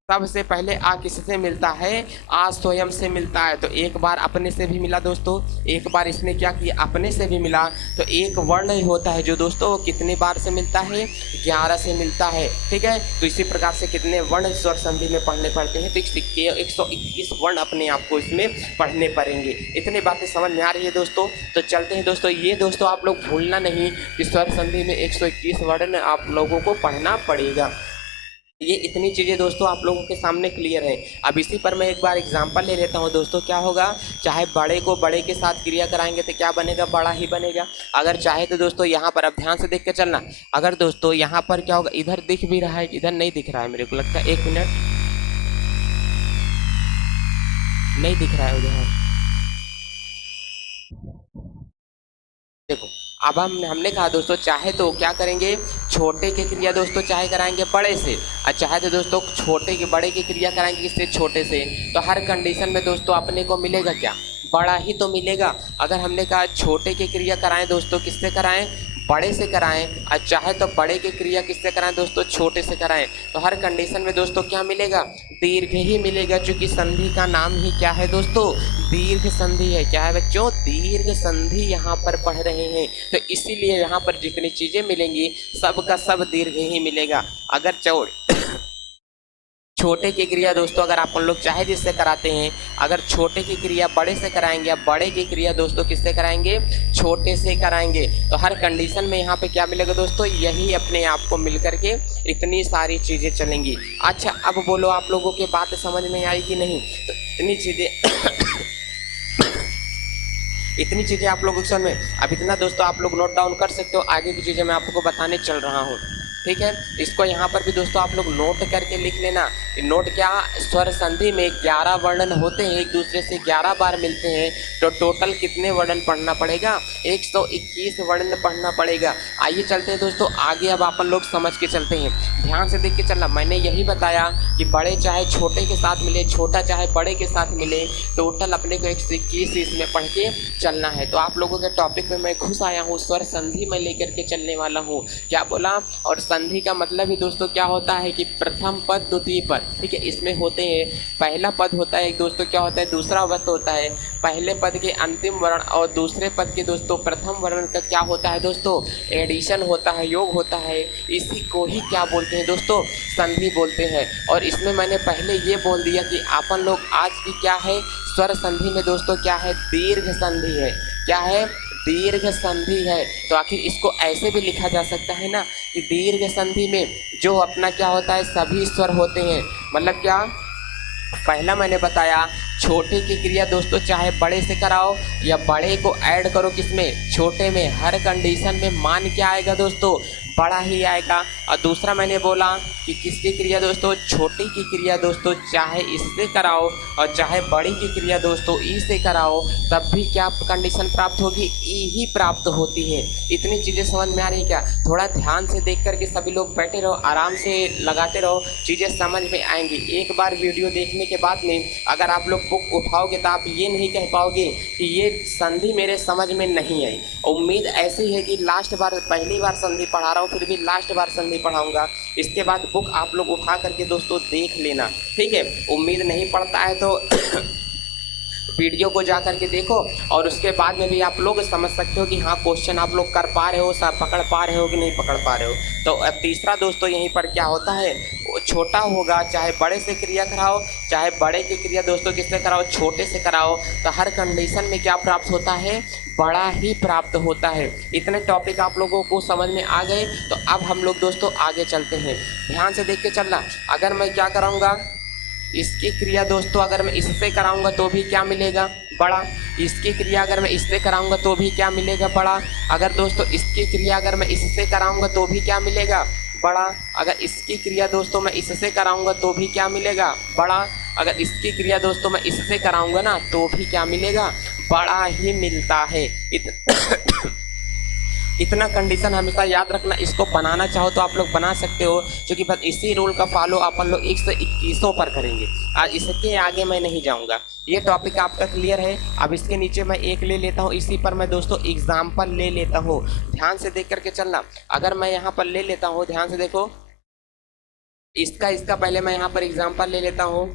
सबसे पहले आ किससे मिलता है, आ स्वयं से मिलता है। तो एक बार अपने से भी मिला दोस्तों, एक बार इसने क्या किया, अपने से भी मिला। तो एक वर्ण होता है जो दोस्तों कितने बार से मिलता है, 11 से मिलता है। ठीक है, तो इसी प्रकार से कितने वर्ण स्वर संधि में पढ़ने पड़ते हैं, तो 121 वर्ण अपने आप को इसमें पढ़ने पड़ेंगे। इतनी बातें समझ में आ रही है दोस्तों। तो चलते हैं दोस्तों, ये दोस्तों आप लोग भूलना नहीं कि स्वर संधि में 121 वर्ण आप लोगों को पढ़ना पड़ेगा। ये इतनी चीज़ें दोस्तों आप लोगों के सामने क्लियर है। अब इसी पर मैं एक बार एग्जांपल ले लेता हूँ दोस्तों। क्या होगा, चाहे बड़े को बड़े के साथ क्रिया कराएंगे तो क्या बनेगा, बड़ा ही बनेगा। अगर चाहे तो दोस्तों यहाँ पर अब ध्यान से देख के चलना, अगर दोस्तों यहाँ पर क्या होगा, इधर दिख भी रहा है, इधर नहीं दिख रहा है, मेरे को लगता है, 1 मिनट, नहीं दिख रहा है उधर, देखो। अब हमने कहा दोस्तों चाहे तो क्या करेंगे, छोटे की क्रिया दोस्तों चाहे कराएंगे बड़े से, और चाहे तो दोस्तों छोटे की बड़े की क्रिया कराएंगे किससे, छोटे से। तो हर कंडीशन में दोस्तों अपने को मिलेगा क्या, बड़ा ही तो मिलेगा। अगर हमने कहा छोटे की क्रिया कराएं दोस्तों, किससे कराएं, बड़े से कराएं, और चाहे तो बड़े की क्रिया किससे कराएं दोस्तों, छोटे से कराएं, तो हर कंडीशन में दोस्तों क्या मिलेगा, दीर्घ ही मिलेगा। चूंकि संधि का नाम ही क्या है दोस्तों, दीर्घ संधि है। क्या है बच्चों, दीर्घ संधि यहाँ पर पढ़ रहे हैं, तो इसीलिए यहाँ पर जितनी चीज़ें मिलेंगी सब का सब दीर्घ ही मिलेगा। अगर छोटे की क्रिया दोस्तों अगर आप लोग चाहे जिससे कराते हैं, अगर छोटे की क्रिया बड़े से कराएंगे या बड़े की क्रिया दोस्तों किससे कराएंगे, छोटे से कराएंगे, तो हर कंडीशन में यहाँ पे क्या मिलेगा दोस्तों, यही अपने आप को मिल करके इतनी सारी चीज़ें चलेंगी। अच्छा अब बोलो आप लोगों की बात समझ में आई कि नहीं। तो इतनी चीज़ें आप लोगों के समझ में, अब इतना दोस्तों आप लोग नोट डाउन कर सकते हो, आगे की चीज़ें मैं आपको बताने चल रहा हूँ। ठीक है, इसको यहाँ पर भी दोस्तों आप लोग नोट करके लिख लेना नोट क्या, स्वर संधि में 11 वर्णन होते हैं, एक दूसरे से 11 बार मिलते हैं, तो टोटल कितने वर्णन पढ़ना पड़ेगा, 121 वर्णन पढ़ना पड़ेगा। आइए चलते हैं दोस्तों आगे, अब अपन लोग समझ के चलते हैं, ध्यान से देख के चलना। मैंने यही बताया कि बड़े चाहे छोटे के साथ मिले, छोटा चाहे बड़े के साथ मिले, टोटल अपने को 121 इसमें पढ़ के चलना है। तो आप लोगों के टॉपिक में मैं घुस आया हूँ, स्वर संधि में लेकर के चलने वाला हूँ। क्या बोला, और संधि का मतलब ही दोस्तों क्या होता है कि प्रथम पद द्वितीय पद, ठीक है, इसमें होते हैं, पहला पद होता है दोस्तों क्या होता है, दूसरा पद होता है, पहले पद के अंतिम वर्ण और दूसरे पद के दोस्तों प्रथम वर्ण का क्या होता है दोस्तों, एडिशन होता है, योग होता है, इसी को ही क्या बोलते हैं दोस्तों, संधि बोलते हैं। और इसमें मैंने पहले ये बोल दिया कि अपन लोग आज की क्या है, स्वर संधि में दोस्तों क्या है, दीर्घ संधि है, क्या है, दीर्घ संधि है। तो आखिर इसको ऐसे भी लिखा जा सकता है ना कि दीर्घ संधि में जो अपना क्या होता है, सभी स्वर होते हैं, मतलब क्या, पहला मैंने बताया छोटे की क्रिया दोस्तों चाहे बड़े से कराओ या बड़े को ऐड करो किसमें, छोटे में, हर कंडीशन में मान क्या आएगा दोस्तों, बड़ा ही आएगा। और दूसरा मैंने बोला कि किसकी क्रिया दोस्तों, छोटी की क्रिया दोस्तों चाहे इससे कराओ और चाहे बड़ी की क्रिया दोस्तों ई से कराओ, तब भी क्या कंडीशन प्राप्त होगी, ई ही प्राप्त होती है। इतनी चीज़ें समझ में आ रही है क्या, थोड़ा ध्यान से देख करके सभी लोग बैठे रहो, आराम से लगाते रहो, चीज़ें समझ में आएंगी। एक बार वीडियो देखने के बाद में अगर आप लोग बुक उठाओगे तो आप ये नहीं कह पाओगे कि ये संधि मेरे समझ में नहीं आई। उम्मीद ऐसी है कि लास्ट बार, पहली बार संधि पढ़ा रहा हूँ, फिर भी लास्ट बार संधि पढ़ाऊंगा, इसके बाद बुक आप लोग उठा करके दोस्तों देख लेना, ठीक है। उम्मीद नहीं पड़ता है तो वीडियो को जा करके देखो और उसके बाद में भी आप लोग समझ सकते हो कि हाँ क्वेश्चन आप लोग कर पा रहे हो, सब पकड़ पा रहे हो कि नहीं पकड़ पा रहे हो। तो अब तीसरा दोस्तों यहीं पर क्या होता है, वो छोटा होगा, चाहे बड़े से क्रिया कराओ, चाहे बड़े की क्रिया दोस्तों किससे कराओ, छोटे से कराओ, तो हर कंडीशन में क्या प्राप्त होता है, बड़ा ही प्राप्त होता है। इतने टॉपिक आप लोगों को समझ में आ गए, तो अब हम लोग दोस्तों आगे चलते हैं, ध्यान से देख के चलना। अगर मैं क्या कराऊंगा, इसकी क्रिया दोस्तों अगर मैं इससे कराऊंगा तो भी क्या मिलेगा, बड़ा। इसकी क्रिया अगर मैं इससे कराऊंगा तो भी क्या मिलेगा, बड़ा। अगर दोस्तों इसकी क्रिया अगर मैं इससे कराऊंगा तो भी क्या मिलेगा, बड़ा। अगर इसकी क्रिया दोस्तों मैं इससे कराऊंगा तो भी क्या मिलेगा, बड़ा। अगर इसकी क्रिया दोस्तों मैं इससे कराऊंगा ना तो भी क्या मिलेगा, बड़ा ही मिलता है। इतना कंडीशन हमेशा याद रखना। इसको बनाना चाहो तो आप लोग बना सकते हो, क्योंकि बस इसी रूल का फॉलो अपन लोग 121 पर करेंगे। आज इसके आगे मैं नहीं जाऊंगा। ये टॉपिक आपका क्लियर है। अब इसके नीचे मैं एक ले लेता हूँ, इसी पर मैं दोस्तों एग्जाम्पल ले लेता हूँ। ध्यान से देख करके चलना। अगर मैं यहाँ पर ले लेता हूँ, ध्यान से देखो, इसका पहले मैं यहाँ पर एग्जाम्पल ले लेता हूँ।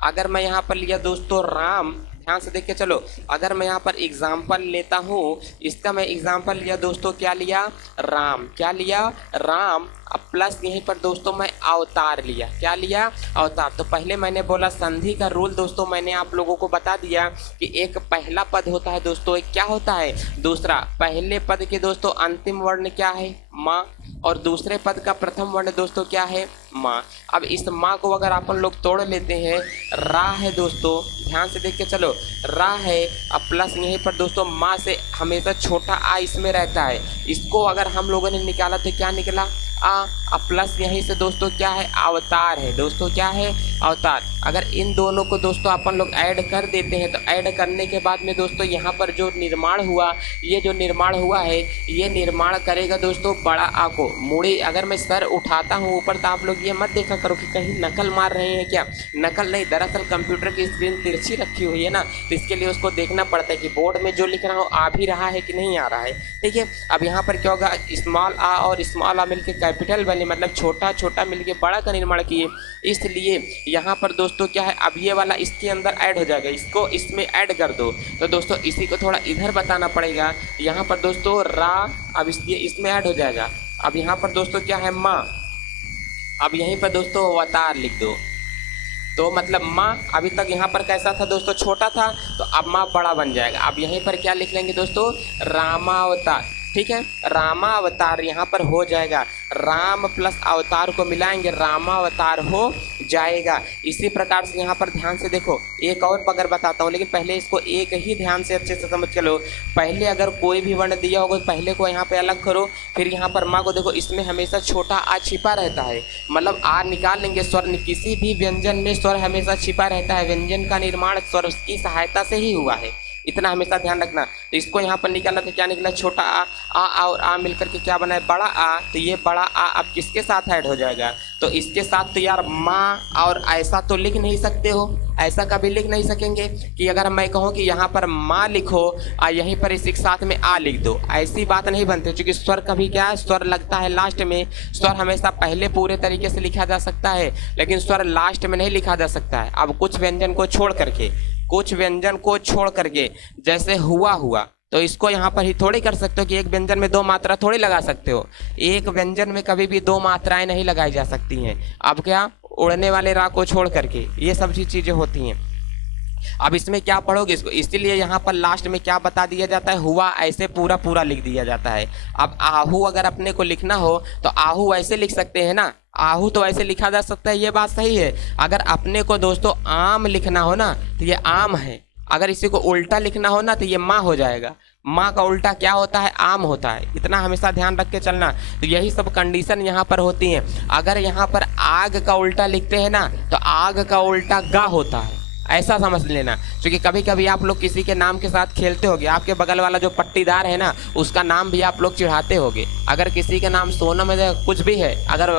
अगर मैं यहाँ पर लिया दोस्तों राम, ध्यान से देख के चलो, अगर मैं यहाँ पर एग्जाम्पल लेता हूँ, इसका मैं एग्जाम्पल लिया दोस्तों, क्या लिया, राम। क्या लिया, राम। अब प्लस यहीं पर दोस्तों मैं अवतार लिया। क्या लिया, अवतार। तो पहले मैंने बोला संधि का रूल दोस्तों मैंने आप लोगों को बता दिया कि एक पहला पद होता है दोस्तों, एक क्या होता है, दूसरा। पहले पद के दोस्तों अंतिम वर्ण क्या है, माँ, और दूसरे पद का प्रथम वर्ण दोस्तों क्या है, माँ। अब इस माँ को अगर अपन लोग तोड़ लेते हैं, रा है दोस्तों, ध्यान से देख के चलो, रा है। अब प्लस यहीं पर दोस्तों माँ से हमेशा छोटा आ इसमें रहता है, इसको अगर हम लोगों ने निकाला तो क्या निकला, आ। अब प्लस यहीं से दोस्तों क्या है, अवतार है दोस्तों, क्या है, अवतार। अगर इन दोनों को दोस्तों अपन लोग ऐड कर देते हैं, तो ऐड करने के बाद में दोस्तों यहाँ पर जो निर्माण हुआ, ये जो निर्माण हुआ है, ये निर्माण करेगा दोस्तों बड़ा आ को। मुड़ी अगर मैं सर उठाता हूँ ऊपर, तो आप लोग ये मत देखा करो कि कहीं नकल मार रहे हैं क्या, नकल नहीं, दरअसल कंप्यूटर की स्क्रीन तिरछी रखी हुई है ना, तो इसके लिए उसको देखना पड़ता है कि बोर्ड में जो लिख रहा हूँ आ भी रहा है कि नहीं आ रहा है, ठीक है। अब यहाँ पर क्या होगा, स्मॉल आ और स्मॉल आ मिलकर कैपिटल बने, मतलब छोटा छोटा मिलके बड़ा का निर्माण किए, इसलिए यहाँ पर दोस्तों क्या है, अब ये वाला इसके अंदर ऐड हो जाएगा, इसको इसमें ऐड कर दो। तो दोस्तों इसी को थोड़ा इधर बताना पड़ेगा। यहाँ पर दोस्तों रा, अब इसमें ऐड हो जाएगा। अब यहाँ पर दोस्तों क्या है, माँ। अब यहीं पर दोस्तों अवतार लिख दो। तो मतलब माँ अभी तक यहाँ पर कैसा था दोस्तों, छोटा था, तो अब माँ बड़ा बन जाएगा। अब यहीं पर क्या लिख लेंगे दोस्तों, रामावतार, ठीक है, रामावतार यहाँ पर हो जाएगा। राम प्लस अवतार को मिलाएंगे, रामावतार हो जाएगा। इसी प्रकार से यहाँ पर ध्यान से देखो, एक और अगर बताता हूँ, लेकिन पहले इसको एक ही ध्यान से अच्छे से समझ के लो। पहले अगर कोई भी वर्ण दिया होगा तो पहले को यहाँ पे अलग करो, फिर यहाँ पर माँ को देखो, इसमें हमेशा छोटा आ छिपा रहता है, मतलब आ निकाल लेंगे स्वर। किसी भी व्यंजन में स्वर हमेशा छिपा रहता है, व्यंजन का निर्माण स्वर की सहायता से ही हुआ है, इतना हमेशा ध्यान रखना। तो इसको यहाँ पर निकाला तो क्या निकला, छोटा आ और आ मिलकर के क्या बना है, बड़ा आ। तो ये बड़ा आ अब किसके साथ ऐड हो जाएगा, तो इसके साथ। तो यार माँ और ऐसा तो लिख नहीं सकते हो, ऐसा कभी लिख नहीं सकेंगे कि अगर मैं कहूँ कि यहाँ पर माँ लिखो और यहीं पर इसी के साथ में आ लिख दो, ऐसी बात नहीं बनती। क्योंकि स्वर कभी क्या है, स्वर लगता है लास्ट में। स्वर हमेशा पहले पूरे तरीके से लिखा जा सकता है, लेकिन स्वर लास्ट में नहीं लिखा जा सकता है। अब कुछ व्यंजन को छोड़ करके, कुछ व्यंजन को छोड़ करके, जैसे हुआ हुआ, तो इसको यहाँ पर ही थोड़ी कर सकते हो कि एक व्यंजन में दो मात्रा थोड़ी लगा सकते हो। एक व्यंजन में कभी भी दो मात्राएं नहीं लगाई जा सकती हैं। अब क्या, उड़ने वाले राह को छोड़ करके, ये सब चीजें होती हैं। अब इसमें क्या पढ़ोगे इसको, इसीलिए यहाँ पर लास्ट में क्या बता दिया जाता है, हुआ, ऐसे पूरा पूरा लिख दिया जाता है। अब आहू अगर अपने को लिखना हो तो आहू ऐसे लिख सकते हैं ना, आहू तो ऐसे लिखा जा सकता है, ये बात सही है। अगर अपने को दोस्तों आम लिखना हो ना तो ये आम है, अगर इसी को उल्टा लिखना हो ना तो ये माँ हो जाएगा। माँ का उल्टा क्या होता है, आम होता है, इतना हमेशा ध्यान रख के चलना। तो यही सब कंडीशन यहाँ पर होती हैं। अगर यहाँ पर आग का उल्टा लिखते हैं ना तो आग का उल्टा गा होता है, ऐसा समझ लेना। क्योंकि कभी कभी आप लोग किसी के नाम के साथ खेलते होगे, आपके बगल वाला जो पट्टीदार है ना उसका नाम भी आप लोग चिढ़ाते होगे। अगर किसी का नाम सोनम है, कुछ भी है, अगर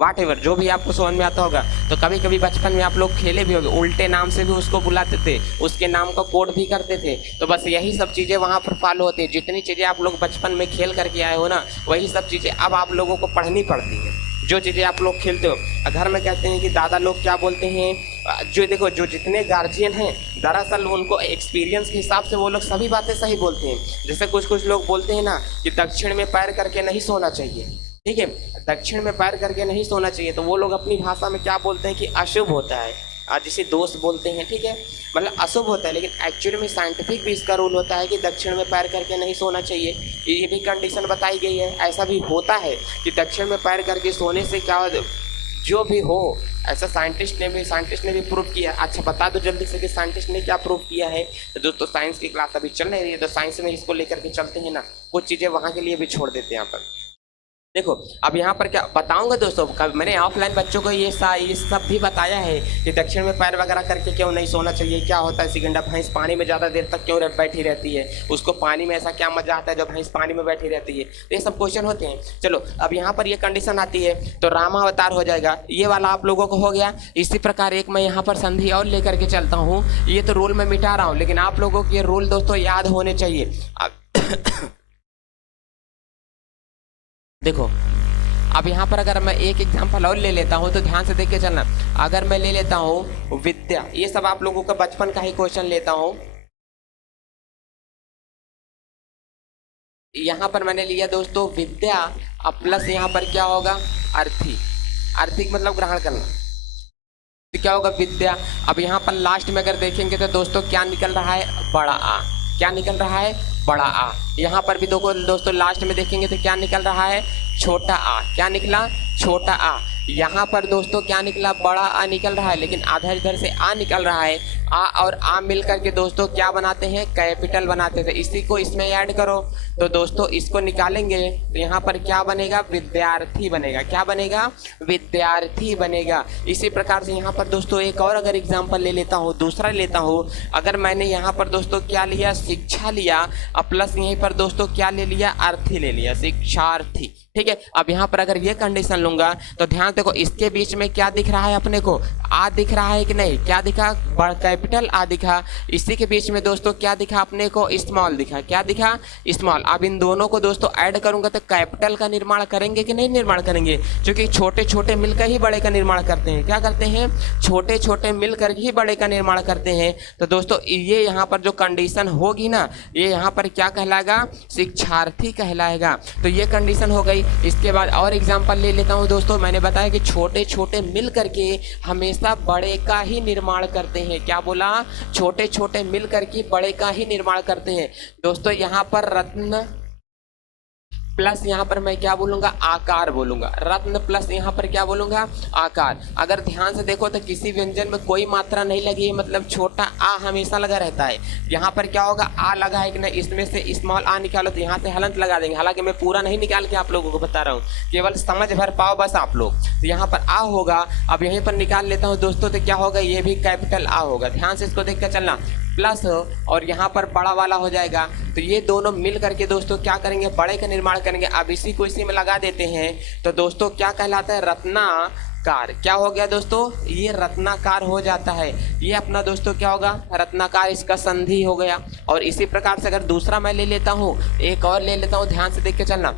वाट एवर जो भी आपको समझ में आता होगा, तो कभी कभी बचपन में आप लोग खेले भी होंगे, उल्टे नाम से भी उसको बुलाते थे, उसके नाम का कोड भी करते थे। तो बस यही सब चीज़ें वहाँ पर फॉलो होती है। जितनी चीज़ें आप लोग बचपन में खेल करके आए हो ना, वही सब चीज़ें अब आप लोगों को पढ़नी पड़ती है। जो चीज़ें आप लोग खेलते हो, घर में कहते हैं कि दादा लोग क्या बोलते हैं, जो देखो जो जितने गार्जियन हैं दरअसल उनको एक्सपीरियंस के हिसाब से वो लोग सभी बातें सही बोलते हैं। जैसे कुछ लोग बोलते हैं ना कि दक्षिण में पैर करके नहीं सोना चाहिए, ठीक है, दक्षिण में पैर करके नहीं सोना चाहिए, तो वो लोग अपनी भाषा में क्या बोलते हैं कि अशुभ होता है, जिसे दोस्त बोलते हैं, ठीक है, मतलब अशुभ होता है। लेकिन एक्चुअली में साइंटिफिक भी इसका रूल होता है कि दक्षिण में पैर करके नहीं सोना चाहिए, ये भी कंडीशन बताई गई है। ऐसा भी होता है कि दक्षिण में पैर करके सोने से क्या, जो भी हो, ऐसा साइंटिस्ट ने भी प्रूव किया। अच्छा बता दो जल्दी से कि साइंटिस्ट ने क्या प्रूव किया है। तो दोस्तों साइंस की क्लास अभी चल रही है, तो साइंस में इसको लेकर के चलते हैं ना, कुछ चीज़ें वहाँ के लिए भी छोड़ देते हैं यहाँ पर। देखो अब यहाँ पर क्या बताऊंगा दोस्तों, मैंने ऑफलाइन बच्चों को ये सब भी बताया है कि दक्षिण में पैर वगैरह करके क्यों नहीं सोना चाहिए, क्या होता है सिगंडा भैंस पानी में ज़्यादा देर तक क्यों बैठी रहती है, उसको पानी में ऐसा क्या मजा आता है जब भैंस पानी में बैठी रहती है। तो ये सब क्वेश्चन होते हैं। चलो अब यहाँ पर ये कंडीशन आती है तो रामावतार हो जाएगा, ये वाला आप लोगों को हो गया। इसी प्रकार एक मैं यहाँ पर संधि और लेकर के चलता हूँ, ये तो रूल मैं मिटा रहा हूँ, लेकिन आप लोगों के ये रूल दोस्तों याद होने चाहिए। देखो अब यहाँ पर अगर मैं एक एग्जांपल और ले लेता हूँ तो ध्यान से देख के चलना। अगर मैं ले लेता हूँ विद्या, ये सब आप लोगों का बचपन का ही क्वेश्चन लेता हूँ। यहाँ पर मैंने लिया दोस्तों विद्या, अब प्लस यहाँ पर क्या होगा, अर्थी, आर्थिक मतलब ग्रहण करना, तो क्या होगा विद्या। अब यहाँ पर लास्ट में अगर देखेंगे तो दोस्तों क्या निकल रहा है, बड़ा आ, क्या निकल रहा है, बड़ा आ। यहाँ पर भी दोस्तों लास्ट में देखेंगे तो क्या निकल रहा है, छोटा आ, क्या निकला, छोटा आ। यहाँ पर दोस्तों क्या निकला, बड़ा आ निकल रहा है, लेकिन आधा इधर से आ निकल रहा है। आ और आ मिलकर के दोस्तों क्या बनाते हैं, कैपिटल बनाते थे। इसी को इसमें ऐड करो तो दोस्तों इसको निकालेंगे तो यहाँ पर क्या बनेगा, विद्यार्थी बनेगा, क्या बनेगा, विद्यार्थी बनेगा। इसी प्रकार से यहाँ पर दोस्तों एक और अगर एग्जाम्पल ले लेता हूँ, दूसरा लेता हूँ। अगर मैंने यहाँ पर दोस्तों क्या लिया, शिक्षा लिया, और प्लस यहीं पर दोस्तों क्या ले लिया, अर्थी ले लिया, शिक्षार्थी, ठीक है। अब यहाँ पर अगर ये कंडीशन लूंगा तो ध्यान देखो, इसके बीच में क्या दिख रहा है अपने को, आ दिख रहा है कि नहीं, क्या दिखा, कैपिटल आ दिखा। इसी के बीच में दोस्तों क्या दिखा अपने को, स्मॉल दिखा, क्या दिखा, स्मॉल। अब इन दोनों को दोस्तों ऐड करूंगा तो कैपिटल का निर्माण करेंगे कि नहीं निर्माण करेंगे, क्योंकि छोटे छोटे मिलकर ही बड़े का निर्माण करते हैं। क्या करते हैं, छोटे छोटे मिलकर ही बड़े का निर्माण करते हैं। तो दोस्तों ये यहाँ पर जो कंडीशन होगी ना, ये यहाँ पर क्या कहलाएगा, शिक्षार्थी कहलाएगा। तो ये कंडीशन हो गई। इसके बाद और एग्जाम्पल ले लेता हूँ दोस्तों। मैंने बताया कि छोटे छोटे मिल करके हमेशा बड़े का ही निर्माण करते हैं। क्या बोला, छोटे छोटे मिल करके बड़े का ही निर्माण करते हैं। दोस्तों यहाँ पर रत्न, प्लस यहाँ पर मैं क्या बोलूंगा, आकार बोलूंगा। रत्न प्लस यहाँ पर क्या बोलूंगा, आकार। अगर ध्यान से देखो तो किसी व्यंजन में कोई मात्रा नहीं लगी है, मतलब छोटा आ हमेशा लगा रहता है। यहाँ पर क्या होगा, आ लगा है कि नहीं, इसमें से स्मॉल आ निकालो तो यहाँ से हलंत लगा देंगे। हालांकि मैं पूरा नहीं निकाल के आप लोगों को बता रहा हूँ, केवल समझ भर पाओ बस आप लोग। तो यहाँ पर आ होगा, अब यहीं पर निकाल लेता हूँ दोस्तों, तो क्या होगा, ये भी कैपिटल आ होगा। ध्यान से इसको देख कर चलना, प्लस और यहाँ पर बड़ा वाला हो जाएगा। तो ये दोनों मिल करके दोस्तों क्या करेंगे, बड़े का निर्माण करेंगे। अब इसी को इसी में लगा देते हैं तो दोस्तों क्या कहलाता है, रत्नाकार। क्या हो गया दोस्तों, ये रत्नाकार हो जाता है। ये अपना दोस्तों क्या होगा, रत्नाकार, इसका संधि हो गया। और इसी प्रकार से अगर दूसरा मैं ले लेता हूँ, एक और ले लेता हूँ, ध्यान से देख के चलना।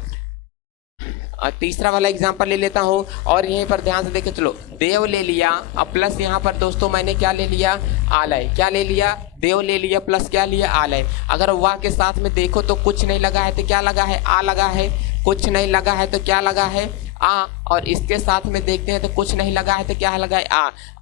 तीसरा वाला एग्जांपल ले लेता हूँ और यहीं पर ध्यान से देखे चलो, देव ले लिया, अब प्लस यहाँ पर दोस्तों मैंने क्या ले लिया, आलय। क्या ले लिया, देव ले लिया, प्लस क्या लिया, आलय। अगर वाह के साथ में देखो तो कुछ नहीं लगा है तो क्या लगा है, आ लगा है। कुछ नहीं लगा है तो क्या लगा है, आ। और इसके साथ में देखते हैं तो कुछ नहीं लगा है तो क्या लगा है,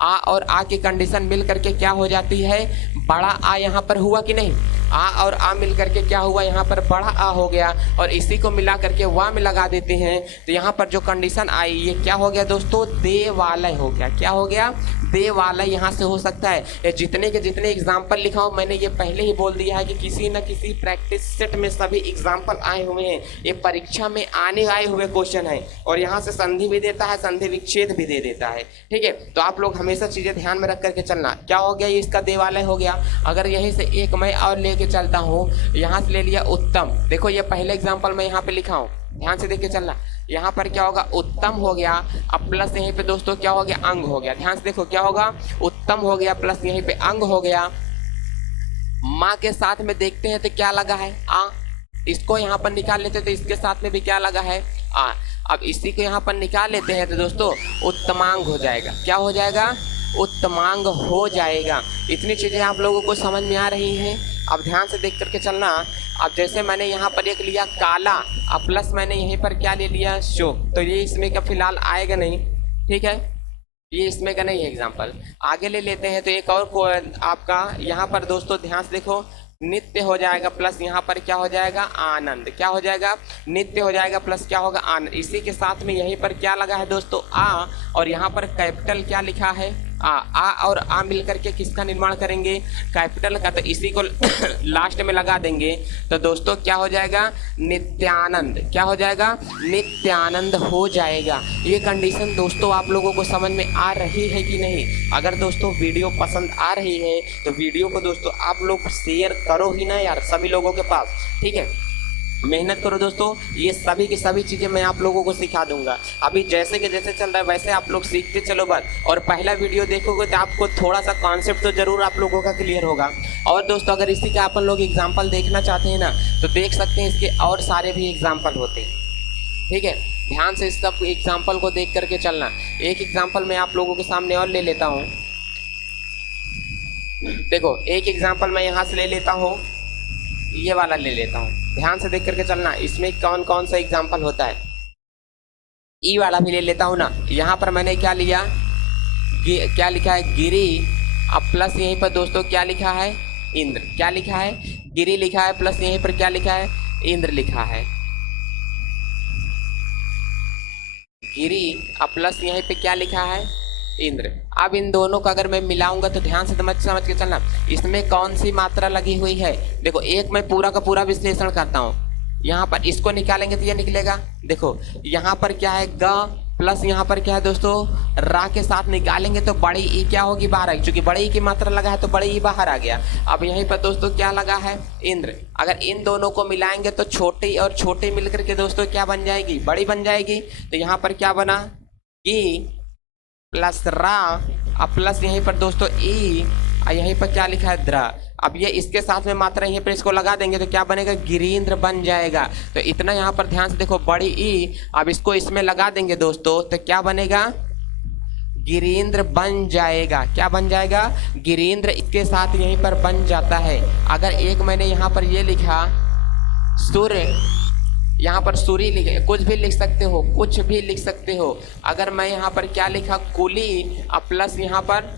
आ और आ की कंडीशन मिल करके क्या हो जाती है, बड़ा आ। यहाँ पर हुआ कि नहीं, आ और आ मिल करके क्या हुआ, यहाँ पर बड़ा आ हो गया। और इसी को मिला करके वाह में लगा देते हैं तो यहाँ पर जो कंडीशन आई, ये क्या हो गया दोस्तों, देवालय हो गया। क्या हो गया, देवालय यहाँ से हो सकता है। ये जितने के जितने एग्जाम्पल लिखा हूँ मैंने ये पहले ही बोल दिया है कि किसी न किसी प्रैक्टिस सेट में सभी एग्जाम्पल आए हुए हैं। ये परीक्षा में आने आए हुए क्वेश्चन है और यहाँ से संधि भी देता है, संधि विच्छेद भी दे देता है। ठीक है, तो आप लोग हमेशा चीजें ध्यान में रख करके चलना। क्या हो गया, ये इसका देवालय हो गया। अगर यहीं से एक मैं और लेके चलता हूँ, यहाँ से ले लिया उत्तम। देखो ये पहले एग्जाम्पल मैं यहाँ पे लिखा हूँ, ध्यान से देख के चलना। यहाँ पर क्या होगा, उत्तम हो गया, अब प्लस यहीं पे दोस्तों क्या हो गया, अंग हो गया। ध्यान से देखो क्या होगा, उत्तम हो गया प्लस यहीं पे अंग हो गया। माँ के साथ में देखते हैं तो क्या लगा है, आ। इसको यहाँ पर निकाल लेते तो इसके साथ में भी क्या लगा है, आ। अब इसी को यहाँ पर निकाल लेते हैं तो दोस्तों उत्तमांग हो जाएगा। क्या हो जाएगा, उत्तमांग हो जाएगा। इतनी चीजें आप लोगों को समझ में आ रही हैं। अब ध्यान से देख करके चलना। अब जैसे मैंने यहाँ पर एक लिया काला, अब प्लस मैंने यहीं पर क्या ले लिया, शोक, तो ये इसमें का फिलहाल आएगा नहीं। ठीक है, ये इसमें का नहीं है एग्जाम्पल। आगे ले लेते हैं तो एक और को आपका यहाँ पर दोस्तों ध्यान से देखो, नित्य हो जाएगा प्लस यहाँ पर क्या हो जाएगा, आनंद। क्या हो जाएगा, नित्य हो जाएगा प्लस क्या होगा, आनंद। इसी के साथ में यहीं पर क्या लगा है दोस्तों, आ, और यहाँ पर कैपिटल क्या लिखा है, आ और आ मिल करके किसका निर्माण करेंगे, कैपिटल का। तो इसी को लास्ट में लगा देंगे तो दोस्तों क्या हो जाएगा, नित्यानंद। क्या हो जाएगा, नित्यानंद हो जाएगा। ये कंडीशन दोस्तों आप लोगों को समझ में आ रही है कि नहीं। अगर दोस्तों वीडियो पसंद आ रही है तो वीडियो को दोस्तों आप लोग शेयर करो ही ना यार, सभी लोगों के पास। ठीक है, मेहनत करो दोस्तों, ये सभी की सभी चीज़ें मैं आप लोगों को सिखा दूंगा। अभी जैसे कि जैसे चल रहा है वैसे आप लोग सीखते चलो बस। और पहला वीडियो देखोगे तो आपको थोड़ा सा कॉन्सेप्ट तो जरूर आप लोगों का क्लियर होगा। और दोस्तों अगर इसी का अपन लोग एग्जाम्पल देखना चाहते हैं ना तो देख सकते हैं, इसके और सारे भी एग्जाम्पल होते हैं। ठीक है, ध्यान से इस सब एग्जाम्पल को देख करके चलना। एक एग्जाम्पल मैं आप लोगों के सामने और ले लेता हूँ। देखो एक एग्जाम्पल मैं यहाँ से ले लेता हूँ, ये वाला ले लेता हूँ, ध्यान से देख करके चलना। इसमें कौन कौन सा एग्जाम्पल होता है, ई वाला भी ले लेता हूँ ना। यहाँ पर मैंने क्या लिया, क्या लिखा है, गिरी, अब प्लस यहीं पर दोस्तों क्या लिखा है, इंद्र। क्या लिखा है, गिरी लिखा है प्लस यहीं पर क्या लिखा है, इंद्र लिखा है। गिरी अब प्लस यहीं पे क्या लिखा है, इंद्र। अब इन दोनों को अगर मैं मिलाऊंगा तो ध्यान से समझ के चलना, इसमें कौन सी मात्रा लगी हुई है। देखो एक मैं पूरा का पूरा विश्लेषण करता हूँ। यहाँ पर इसको निकालेंगे तो ये निकलेगा। देखो यहाँ पर क्या है, ग प्लस यहाँ पर क्या है दोस्तों, रा के साथ निकालेंगे तो बड़ी ई क्या होगी, बाहर आएगी। चूंकि बड़ी ई की मात्रा लगा है तो बड़ी ई बाहर आ गया। अब यहीं पर दोस्तों क्या लगा है, इंद्र। अगर इन दोनों को मिलाएंगे तो छोटी और छोटी मिलकर के दोस्तों क्या बन जाएगी, बड़ी बन जाएगी। तो यहाँ पर क्या बना, ई प्लस रा, अब प्लस यहीं पर दोस्तों ई, यहीं पर क्या लिखा है, द्रा। अब ये इसके साथ में मात्रा यहीं पर इसको लगा देंगे तो क्या बनेगा, गिरीन्द्र बन जाएगा। तो इतना यहाँ पर ध्यान से देखो, बड़ी ई, अब इसको इसमें लगा देंगे दोस्तों तो क्या बनेगा, गिरीन्द्र बन जाएगा। क्या बन जाएगा, गिरीन्द्र इसके साथ यहीं पर बन जाता है। अगर एक मैंने यहाँ पर ये लिखा सूर्य, यहाँ पर सूर्य लिखे, कुछ भी लिख सकते हो, कुछ भी लिख सकते हो। अगर मैं यहाँ पर क्या लिखा, कुली, अब प्लस यहाँ पर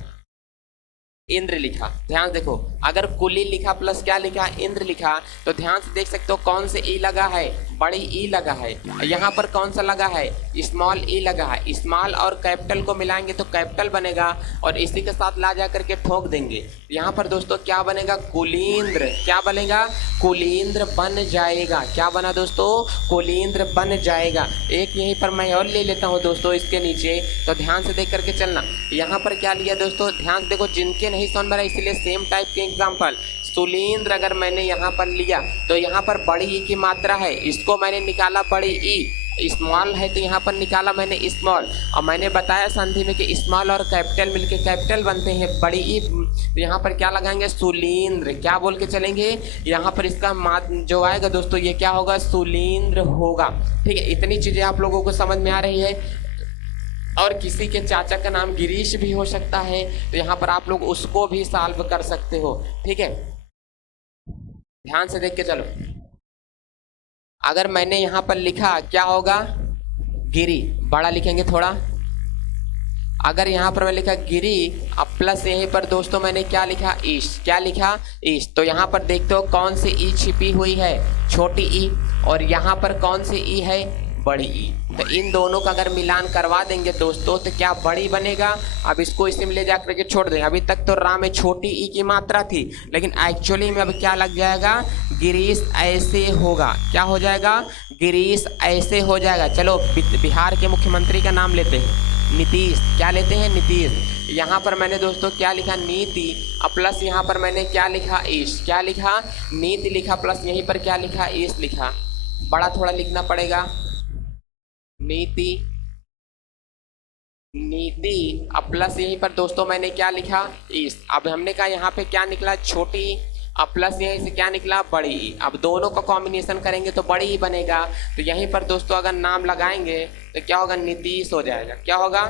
इंद्र लिखा। ध्यान देखो अगर कुली लिखा प्लस क्या लिखा, इंद्र लिखा, तो ध्यान से देख सकते हो कौन से ई लगा है, बड़ी ई लगा है। यहाँ पर कौन सा लगा है, स्मॉल ई लगा है। स्मॉल और कैपिटल को मिलाएंगे तो कैपिटल बनेगा और इसी के साथ ला जा करके ठोक देंगे। यहाँ पर दोस्तों क्या बनेगा, कुलींद्र। क्या बनेगा, कुलींद्र बन जाएगा। क्या बना दोस्तों, कुलींद्र बन जाएगा। एक यहीं पर मैं और ले लेता हूँ दोस्तों इसके नीचे, तो ध्यान से देख करके चलना। यहाँ पर क्या लिया दोस्तों, ध्यान से देखो, जिनके नहीं समझ में रहा इसलिए सेम टाइप के एग्जाम्पल। सुलींद्र अगर मैंने यहाँ पर लिया तो यहाँ पर बड़ी ई की मात्रा है, इसको मैंने निकाला बड़ी ई। स्मॉल है तो यहाँ पर निकाला मैंने स्मॉल, और मैंने बताया संधि में कि स्मॉल और कैपिटल मिलके कैपिटल बनते हैं बड़ी ई। यहाँ पर क्या लगाएंगे, सुलींद्र। क्या बोल के चलेंगे, यहाँ पर इसका जो आएगा दोस्तों ये क्या होगा, सुलींद्र होगा। ठीक है, इतनी चीजें आप लोगों को समझ में आ रही है। और किसी के चाचा का नाम गिरीश भी हो सकता है, तो यहाँ पर आप लोग उसको भी सॉल्व कर सकते हो। ठीक है, ध्यान से देख के चलो। अगर मैंने यहाँ पर लिखा क्या होगा, गिरी, बड़ा लिखेंगे थोड़ा। अगर यहाँ पर मैं लिखा गिरी, अब प्लस यहीं पर दोस्तों मैंने क्या लिखा, ईश। क्या लिखा, ईश। तो यहाँ पर देखते हो कौन सी ई छिपी हुई है, छोटी ई, और यहाँ पर कौन सी ई है, बड़ी ई। तो इन दोनों का अगर मिलान करवा देंगे दोस्तों तो क्या बड़ी बनेगा। अब इसको इसी में ले जा करके छोड़ देंगे। अभी तक तो रा में छोटी ई की मात्रा थी, लेकिन एक्चुअली में अब क्या लग जाएगा, गिरीश ऐसे होगा। क्या हो जाएगा, गिरीश ऐसे हो जाएगा। चलो बिहार के मुख्यमंत्री का नाम लेते हैं, नीतीश। क्या लेते हैं, नीतीश। यहाँ पर मैंने दोस्तों क्या लिखा, नीति, अब प्लस यहाँ पर मैंने क्या लिखा, ईश। क्या लिखा, नीति लिखा, प्लस यहीं पर क्या लिखा, ईश लिखा। बड़ा थोड़ा लिखना पड़ेगा, नीति, नीति, अब प्लस यहीं पर दोस्तों मैंने क्या लिखा, ईश। अब हमने कहा यहाँ पे क्या निकला, छोटी, अब प्लस यहीं से क्या निकला, बड़ी। अब दोनों का कॉम्बिनेशन करेंगे तो बड़ी ही बनेगा। तो यहीं पर दोस्तों अगर नाम लगाएंगे तो क्या होगा, नीतीश हो जाएगा। क्या होगा,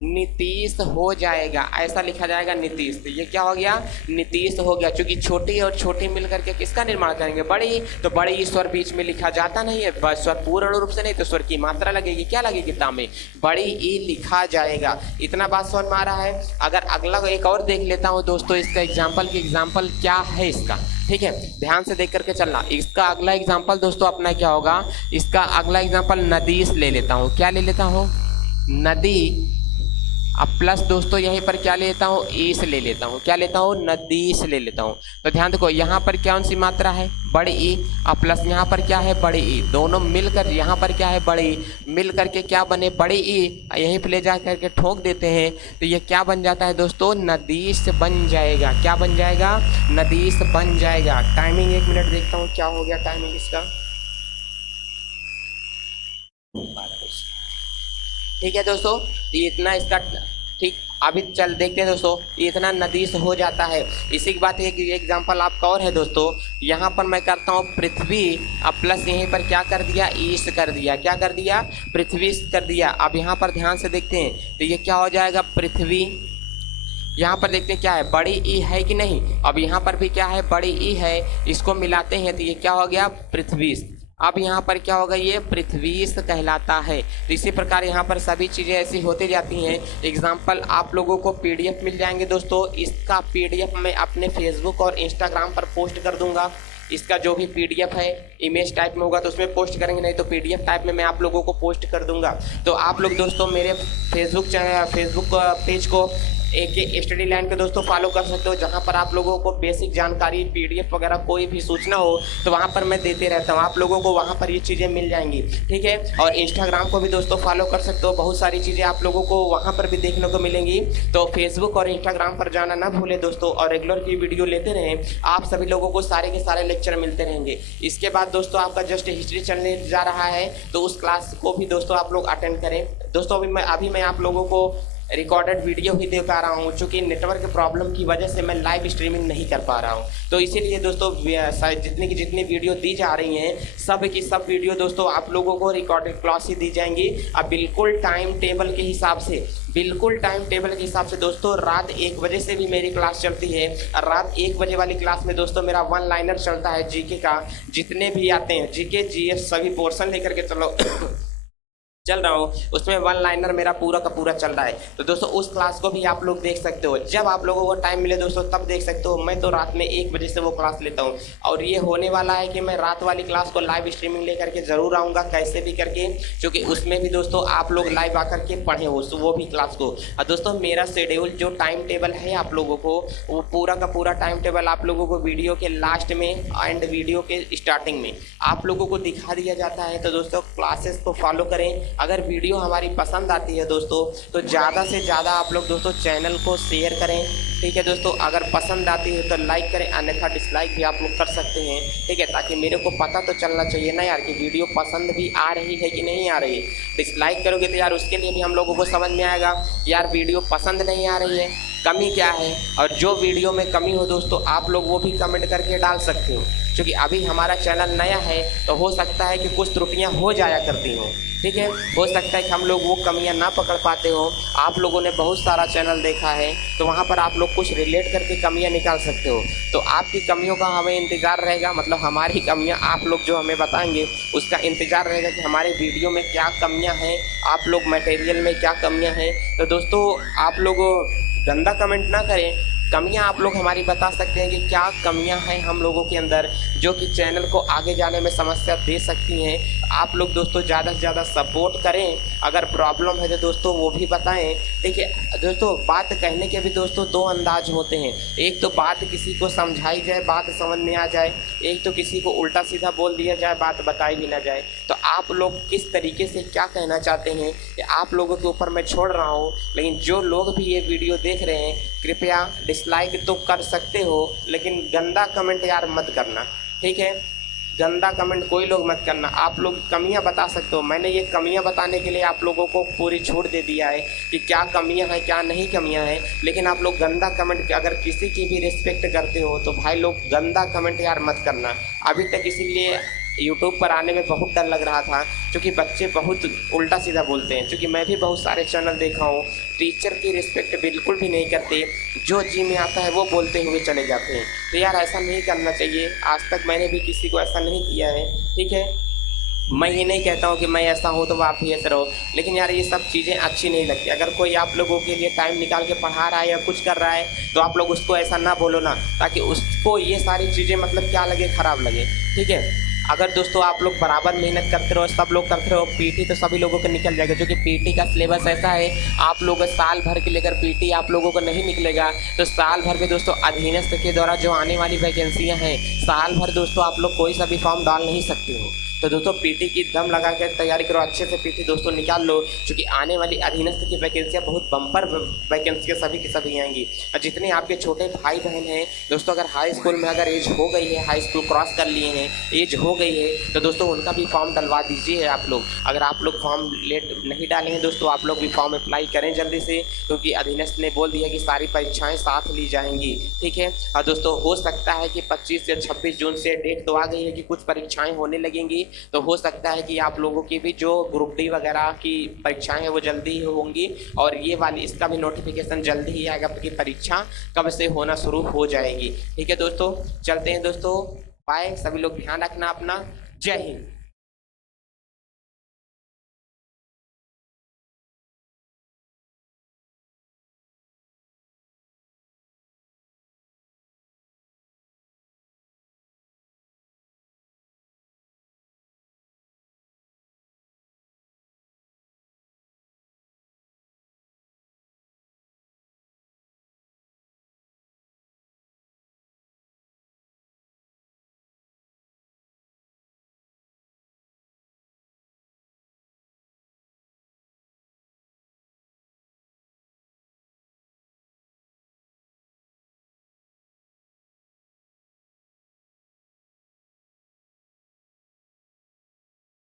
नीतीश हो जाएगा। ऐसा लिखा जाएगा, नीतीश। तो ये क्या हो गया, नीतीश हो गया। क्योंकि छोटी और छोटी मिलकर के किसका निर्माण करेंगे, बड़ी। तो बड़ी स्वर बीच में लिखा जाता नहीं है, स्वर पूर्ण रूप से नहीं, तो स्वर की मात्रा लगेगी। क्या लगेगी, तामे, बड़ी ई लिखा जाएगा। इतना बात समझ में आ रहा है। अगर अगला एक और देख लेता हूँ दोस्तों इसका एग्जाम्पल, की एग्जाम्पल क्या है इसका। ठीक है, ध्यान से देख करके चलना। इसका अगला एग्जाम्पल दोस्तों अपना क्या होगा, इसका अगला एग्जाम्पल नदीश ले लेता हूँ। क्या ले लेता हूँ, नदी, अब प्लस दोस्तों यहीं पर क्या लेता हूँ, ईस ले लेता हूँ। क्या लेता हूँ, नदीश ले लेता हूँ। तो ध्यान देखो यहाँ पर कौन सी मात्रा है, बड़ी ई, अब प्लस यहाँ पर क्या है, बड़ी ई। दोनों मिलकर यहाँ पर क्या है, बड़ी, मिल करके क्या बने, बड़ी ई। यहीं पर ले जा करके ठोक देते हैं तो ये क्या बन जाता है दोस्तों, नदीश बन जाएगा। क्या बन जाएगा, नदीश बन जाएगा। टाइमिंग 1 मिनट देखता हूँ क्या हो गया टाइमिंग इसका। ठीक है दोस्तों, ये इतना इसका ठीक। अभी चल देखते हैं दोस्तों, ये इतना नदीश हो जाता है। इसी की बात एक एग्जांपल आपका और है दोस्तों। यहाँ पर मैं करता हूँ पृथ्वी, अब प्लस यहीं पर क्या कर दिया, ईश कर दिया। क्या कर दिया, पृथ्वी कर दिया। अब यहाँ पर ध्यान से देखते हैं तो ये क्या हो जाएगा, पृथ्वी। यहाँ पर देखते हैं क्या है, बड़ी ई है कि नहीं। अब यहाँ पर भी क्या है, बड़ी ई है। इसको मिलाते हैं तो ये क्या हो गया, पृथ्वी। अब यहाँ पर क्या होगा, ये पृथ्वीश कहलाता है। तो इसी प्रकार यहाँ पर सभी चीज़ें ऐसी होती जाती हैं। एग्जाम्पल आप लोगों को पीडीएफ मिल जाएंगे दोस्तों। इसका पीडीएफ मैं अपने फेसबुक और इंस्टाग्राम पर पोस्ट कर दूंगा। इसका जो भी पीडीएफ है इमेज टाइप में होगा तो उसमें पोस्ट करेंगे, नहीं तो पीडीएफ टाइप में मैं आप लोगों को पोस्ट कर दूंगा। तो आप लोग दोस्तों मेरे फेसबुक पेज को एके स्टडी लाइन पे दोस्तों फॉलो कर सकते हो, जहां पर आप लोगों को बेसिक जानकारी, पीडीएफ वगैरह कोई भी सूचना हो तो वहां पर मैं देते रहता हूं। आप लोगों को वहां पर ये चीज़ें मिल जाएंगी। ठीक है, और इंस्टाग्राम को भी दोस्तों फॉलो कर सकते हो। बहुत सारी चीज़ें आप लोगों को वहां पर भी देखने को मिलेंगी। तो फेसबुक और इंस्टाग्राम पर जाना ना भूले दोस्तों, और रेगुलर की वीडियो लेते रहें। आप सभी लोगों को सारे के सारे लेक्चर मिलते रहेंगे। इसके बाद दोस्तों आपका जस्ट हिस्ट्री चलने जा रहा है, तो उस क्लास को भी दोस्तों आप लोग अटेंड करें। दोस्तों अभी मैं आप लोगों को रिकॉर्डेड वीडियो ही दे पा रहा हूँ, चूँकि नेटवर्क प्रॉब्लम की वजह से मैं लाइव स्ट्रीमिंग नहीं कर पा रहा हूँ। तो इसीलिए दोस्तों जितनी वीडियो दी जा रही हैं सब की सब वीडियो दोस्तों आप लोगों को रिकॉर्डेड क्लास ही दी जाएंगी। अब बिल्कुल टाइम टेबल के हिसाब से दोस्तों रात 1 बजे से भी मेरी क्लास चलती है। और रात 1 बजे वाली क्लास में दोस्तों मेरा 1 लाइनर चलता है जीके का। जितने भी आते हैं जीके जीएस सभी पोर्शन लेकर के चलो चल रहा हूँ उसमें वन लाइनर मेरा पूरा का पूरा चल रहा है। तो दोस्तों उस क्लास को भी आप लोग देख सकते हो, जब आप लोगों को टाइम मिले दोस्तों तब देख सकते हो। मैं तो रात में 1 बजे से वो क्लास लेता हूँ और ये होने वाला है कि मैं रात वाली क्लास को लाइव स्ट्रीमिंग लेकर के ज़रूर आऊँगा कैसे भी करके, क्योंकि उसमें भी दोस्तों आप लोग लाइव आकर के पढ़े हो वो भी क्लास को। और दोस्तों मेरा शेड्यूल जो टाइम टेबल है आप लोगों को, वो पूरा का पूरा टाइम टेबल आप लोगों को वीडियो के लास्ट में एंड वीडियो के स्टार्टिंग में आप लोगों को दिखा दिया जाता है। तो दोस्तों क्लासेस को फॉलो करें। अगर वीडियो हमारी पसंद आती है दोस्तों तो ज़्यादा से ज़्यादा आप लोग दोस्तों चैनल को शेयर करें, ठीक है दोस्तों। अगर पसंद आती है तो लाइक करें, अन्यथा डिसलाइक भी आप लोग कर सकते हैं, ठीक है, ताकि मेरे को पता तो चलना चाहिए ना यार कि वीडियो पसंद भी आ रही है कि नहीं आ रही है। डिसलाइक करोगे तो यार उसके लिए भी हम लोगों को समझ में आएगा यार वीडियो पसंद नहीं आ रही है, कमी क्या है। और जो वीडियो में कमी हो दोस्तों आप लोग वो भी कमेंट करके डाल सकते हो, क्योंकि अभी हमारा चैनल नया है तो हो सकता है कि कुछ त्रुटियां हो जाया करती हों, ठीक है। हो सकता है कि हम लोग वो कमियां ना पकड़ पाते हो। आप लोगों ने बहुत सारा चैनल देखा है तो वहाँ पर आप लोग कुछ रिलेट करके कमियां निकाल सकते हो। तो आपकी कमियों का हमें इंतज़ार रहेगा, मतलब हमारी कमियां आप लोग जो हमें बताएंगे उसका इंतज़ार रहेगा कि हमारे वीडियो में क्या कमियां हैं, आप लोग मटेरियल में क्या कमियां हैं। तो दोस्तों आप लोग गंदा कमेंट ना करें, कमियां आप लोग हमारी बता सकते हैं कि क्या कमियां हैं हम लोगों के अंदर जो कि चैनल को आगे जाने में समस्या दे सकती हैं। आप लोग दोस्तों ज़्यादा से ज़्यादा सपोर्ट करें, अगर प्रॉब्लम है तो दोस्तों वो भी बताएं। देखिए दोस्तों बात कहने के भी दोस्तों 2 अंदाज होते हैं, एक तो बात किसी को समझाई जाए बात समझ में आ जाए, एक तो किसी को उल्टा सीधा बोल दिया जाए बात बताई भी ना जाए। तो आप लोग किस तरीके से क्या कहना चाहते हैं कि आप लोगों के ऊपर मैं छोड़ रहा हूँ, लेकिन जो लोग भी ये वीडियो देख रहे हैं कृपया डिसलाइक तो कर सकते हो लेकिन गंदा कमेंट यार मत करना, ठीक है। गंदा कमेंट कोई लोग मत करना। आप लोग कमियां बता सकते हो, मैंने ये कमियां बताने के लिए आप लोगों को पूरी छूट दे दिया है कि क्या कमियां हैं क्या नहीं कमियां हैं। लेकिन आप लोग गंदा कमेंट, अगर किसी की भी रिस्पेक्ट करते हो तो भाई लोग गंदा कमेंट यार मत करना। अभी तक इसीलिए यूट्यूब पर आने में बहुत डर लग रहा था क्योंकि बच्चे बहुत उल्टा सीधा बोलते हैं, क्योंकि मैं भी बहुत सारे चैनल देखा हूँ टीचर की रिस्पेक्ट बिल्कुल भी नहीं करते, जो जी में आता है वो बोलते हुए चले जाते हैं। तो यार ऐसा नहीं करना चाहिए, आज तक मैंने भी किसी को ऐसा नहीं किया है, ठीक है। मैं ये नहीं कहता हूँ कि मैं ऐसा हूँ तो आप भी ऐसे रहो, लेकिन यार ये सब चीज़ें अच्छी नहीं लगती। अगर कोई आप लोगों के लिए टाइम निकाल के पढ़ा रहा है या कुछ कर रहा है तो आप लोग उसको ऐसा ना बोलो ना, ताकि उसको ये सारी चीज़ें मतलब क्या लगे, ख़राब लगे, ठीक है। अगर दोस्तों आप लोग बराबर मेहनत करते रहो, सब लोग करते रहो, पीटी तो सभी लोगों को निकल जाएगा, क्योंकि पीटी का सिलेबस ऐसा है आप लोग साल भर के लेकर पीटी आप लोगों को नहीं निकलेगा। तो साल भर में दोस्तों अधीनस्थ के द्वारा जो आने वाली वैकेंसियां हैं साल भर दोस्तों आप लोग कोई सा भी फॉर्म डाल नहीं सकते हो। तो दोस्तों पीटी की दम लगा कर तैयारी करो, अच्छे से पीटी दोस्तों निकाल लो, क्योंकि आने वाली अधीनस्थ की वैकेंसियाँ बहुत बम्पर वैकेंसियाँ सभी की सभी आएंगी। और जितने आपके छोटे भाई बहन हैं दोस्तों, अगर हाई स्कूल में अगर एज हो गई है, हाई स्कूल क्रॉस कर लिए हैं, एज हो गई है, तो दोस्तों उनका भी फॉर्म डलवा दीजिए आप लोग। अगर आप लोग फॉर्म लेट नहीं डाले हैं दोस्तों, आप लोग भी फॉर्म अप्लाई करें जल्दी से, क्योंकि अधीनस्थ ने बोल दिया कि सारी परीक्षाएँ साथ ली जाएंगी, ठीक है। और दोस्तों हो सकता है कि 25 या 26 जून से डेट तो आ गई है कि कुछ परीक्षाएँ होने लगेंगी, तो हो सकता है कि आप लोगों की भी जो ग्रुप डी वगैरह की परीक्षाएं हैं वो जल्दी ही होंगी, और ये वाली इसका भी नोटिफिकेशन जल्दी ही आएगा कि परीक्षा कब से होना शुरू हो जाएगी, ठीक है दोस्तों। चलते हैं दोस्तों, बाय, सभी लोग ध्यान रखना अपना, जय हिंद।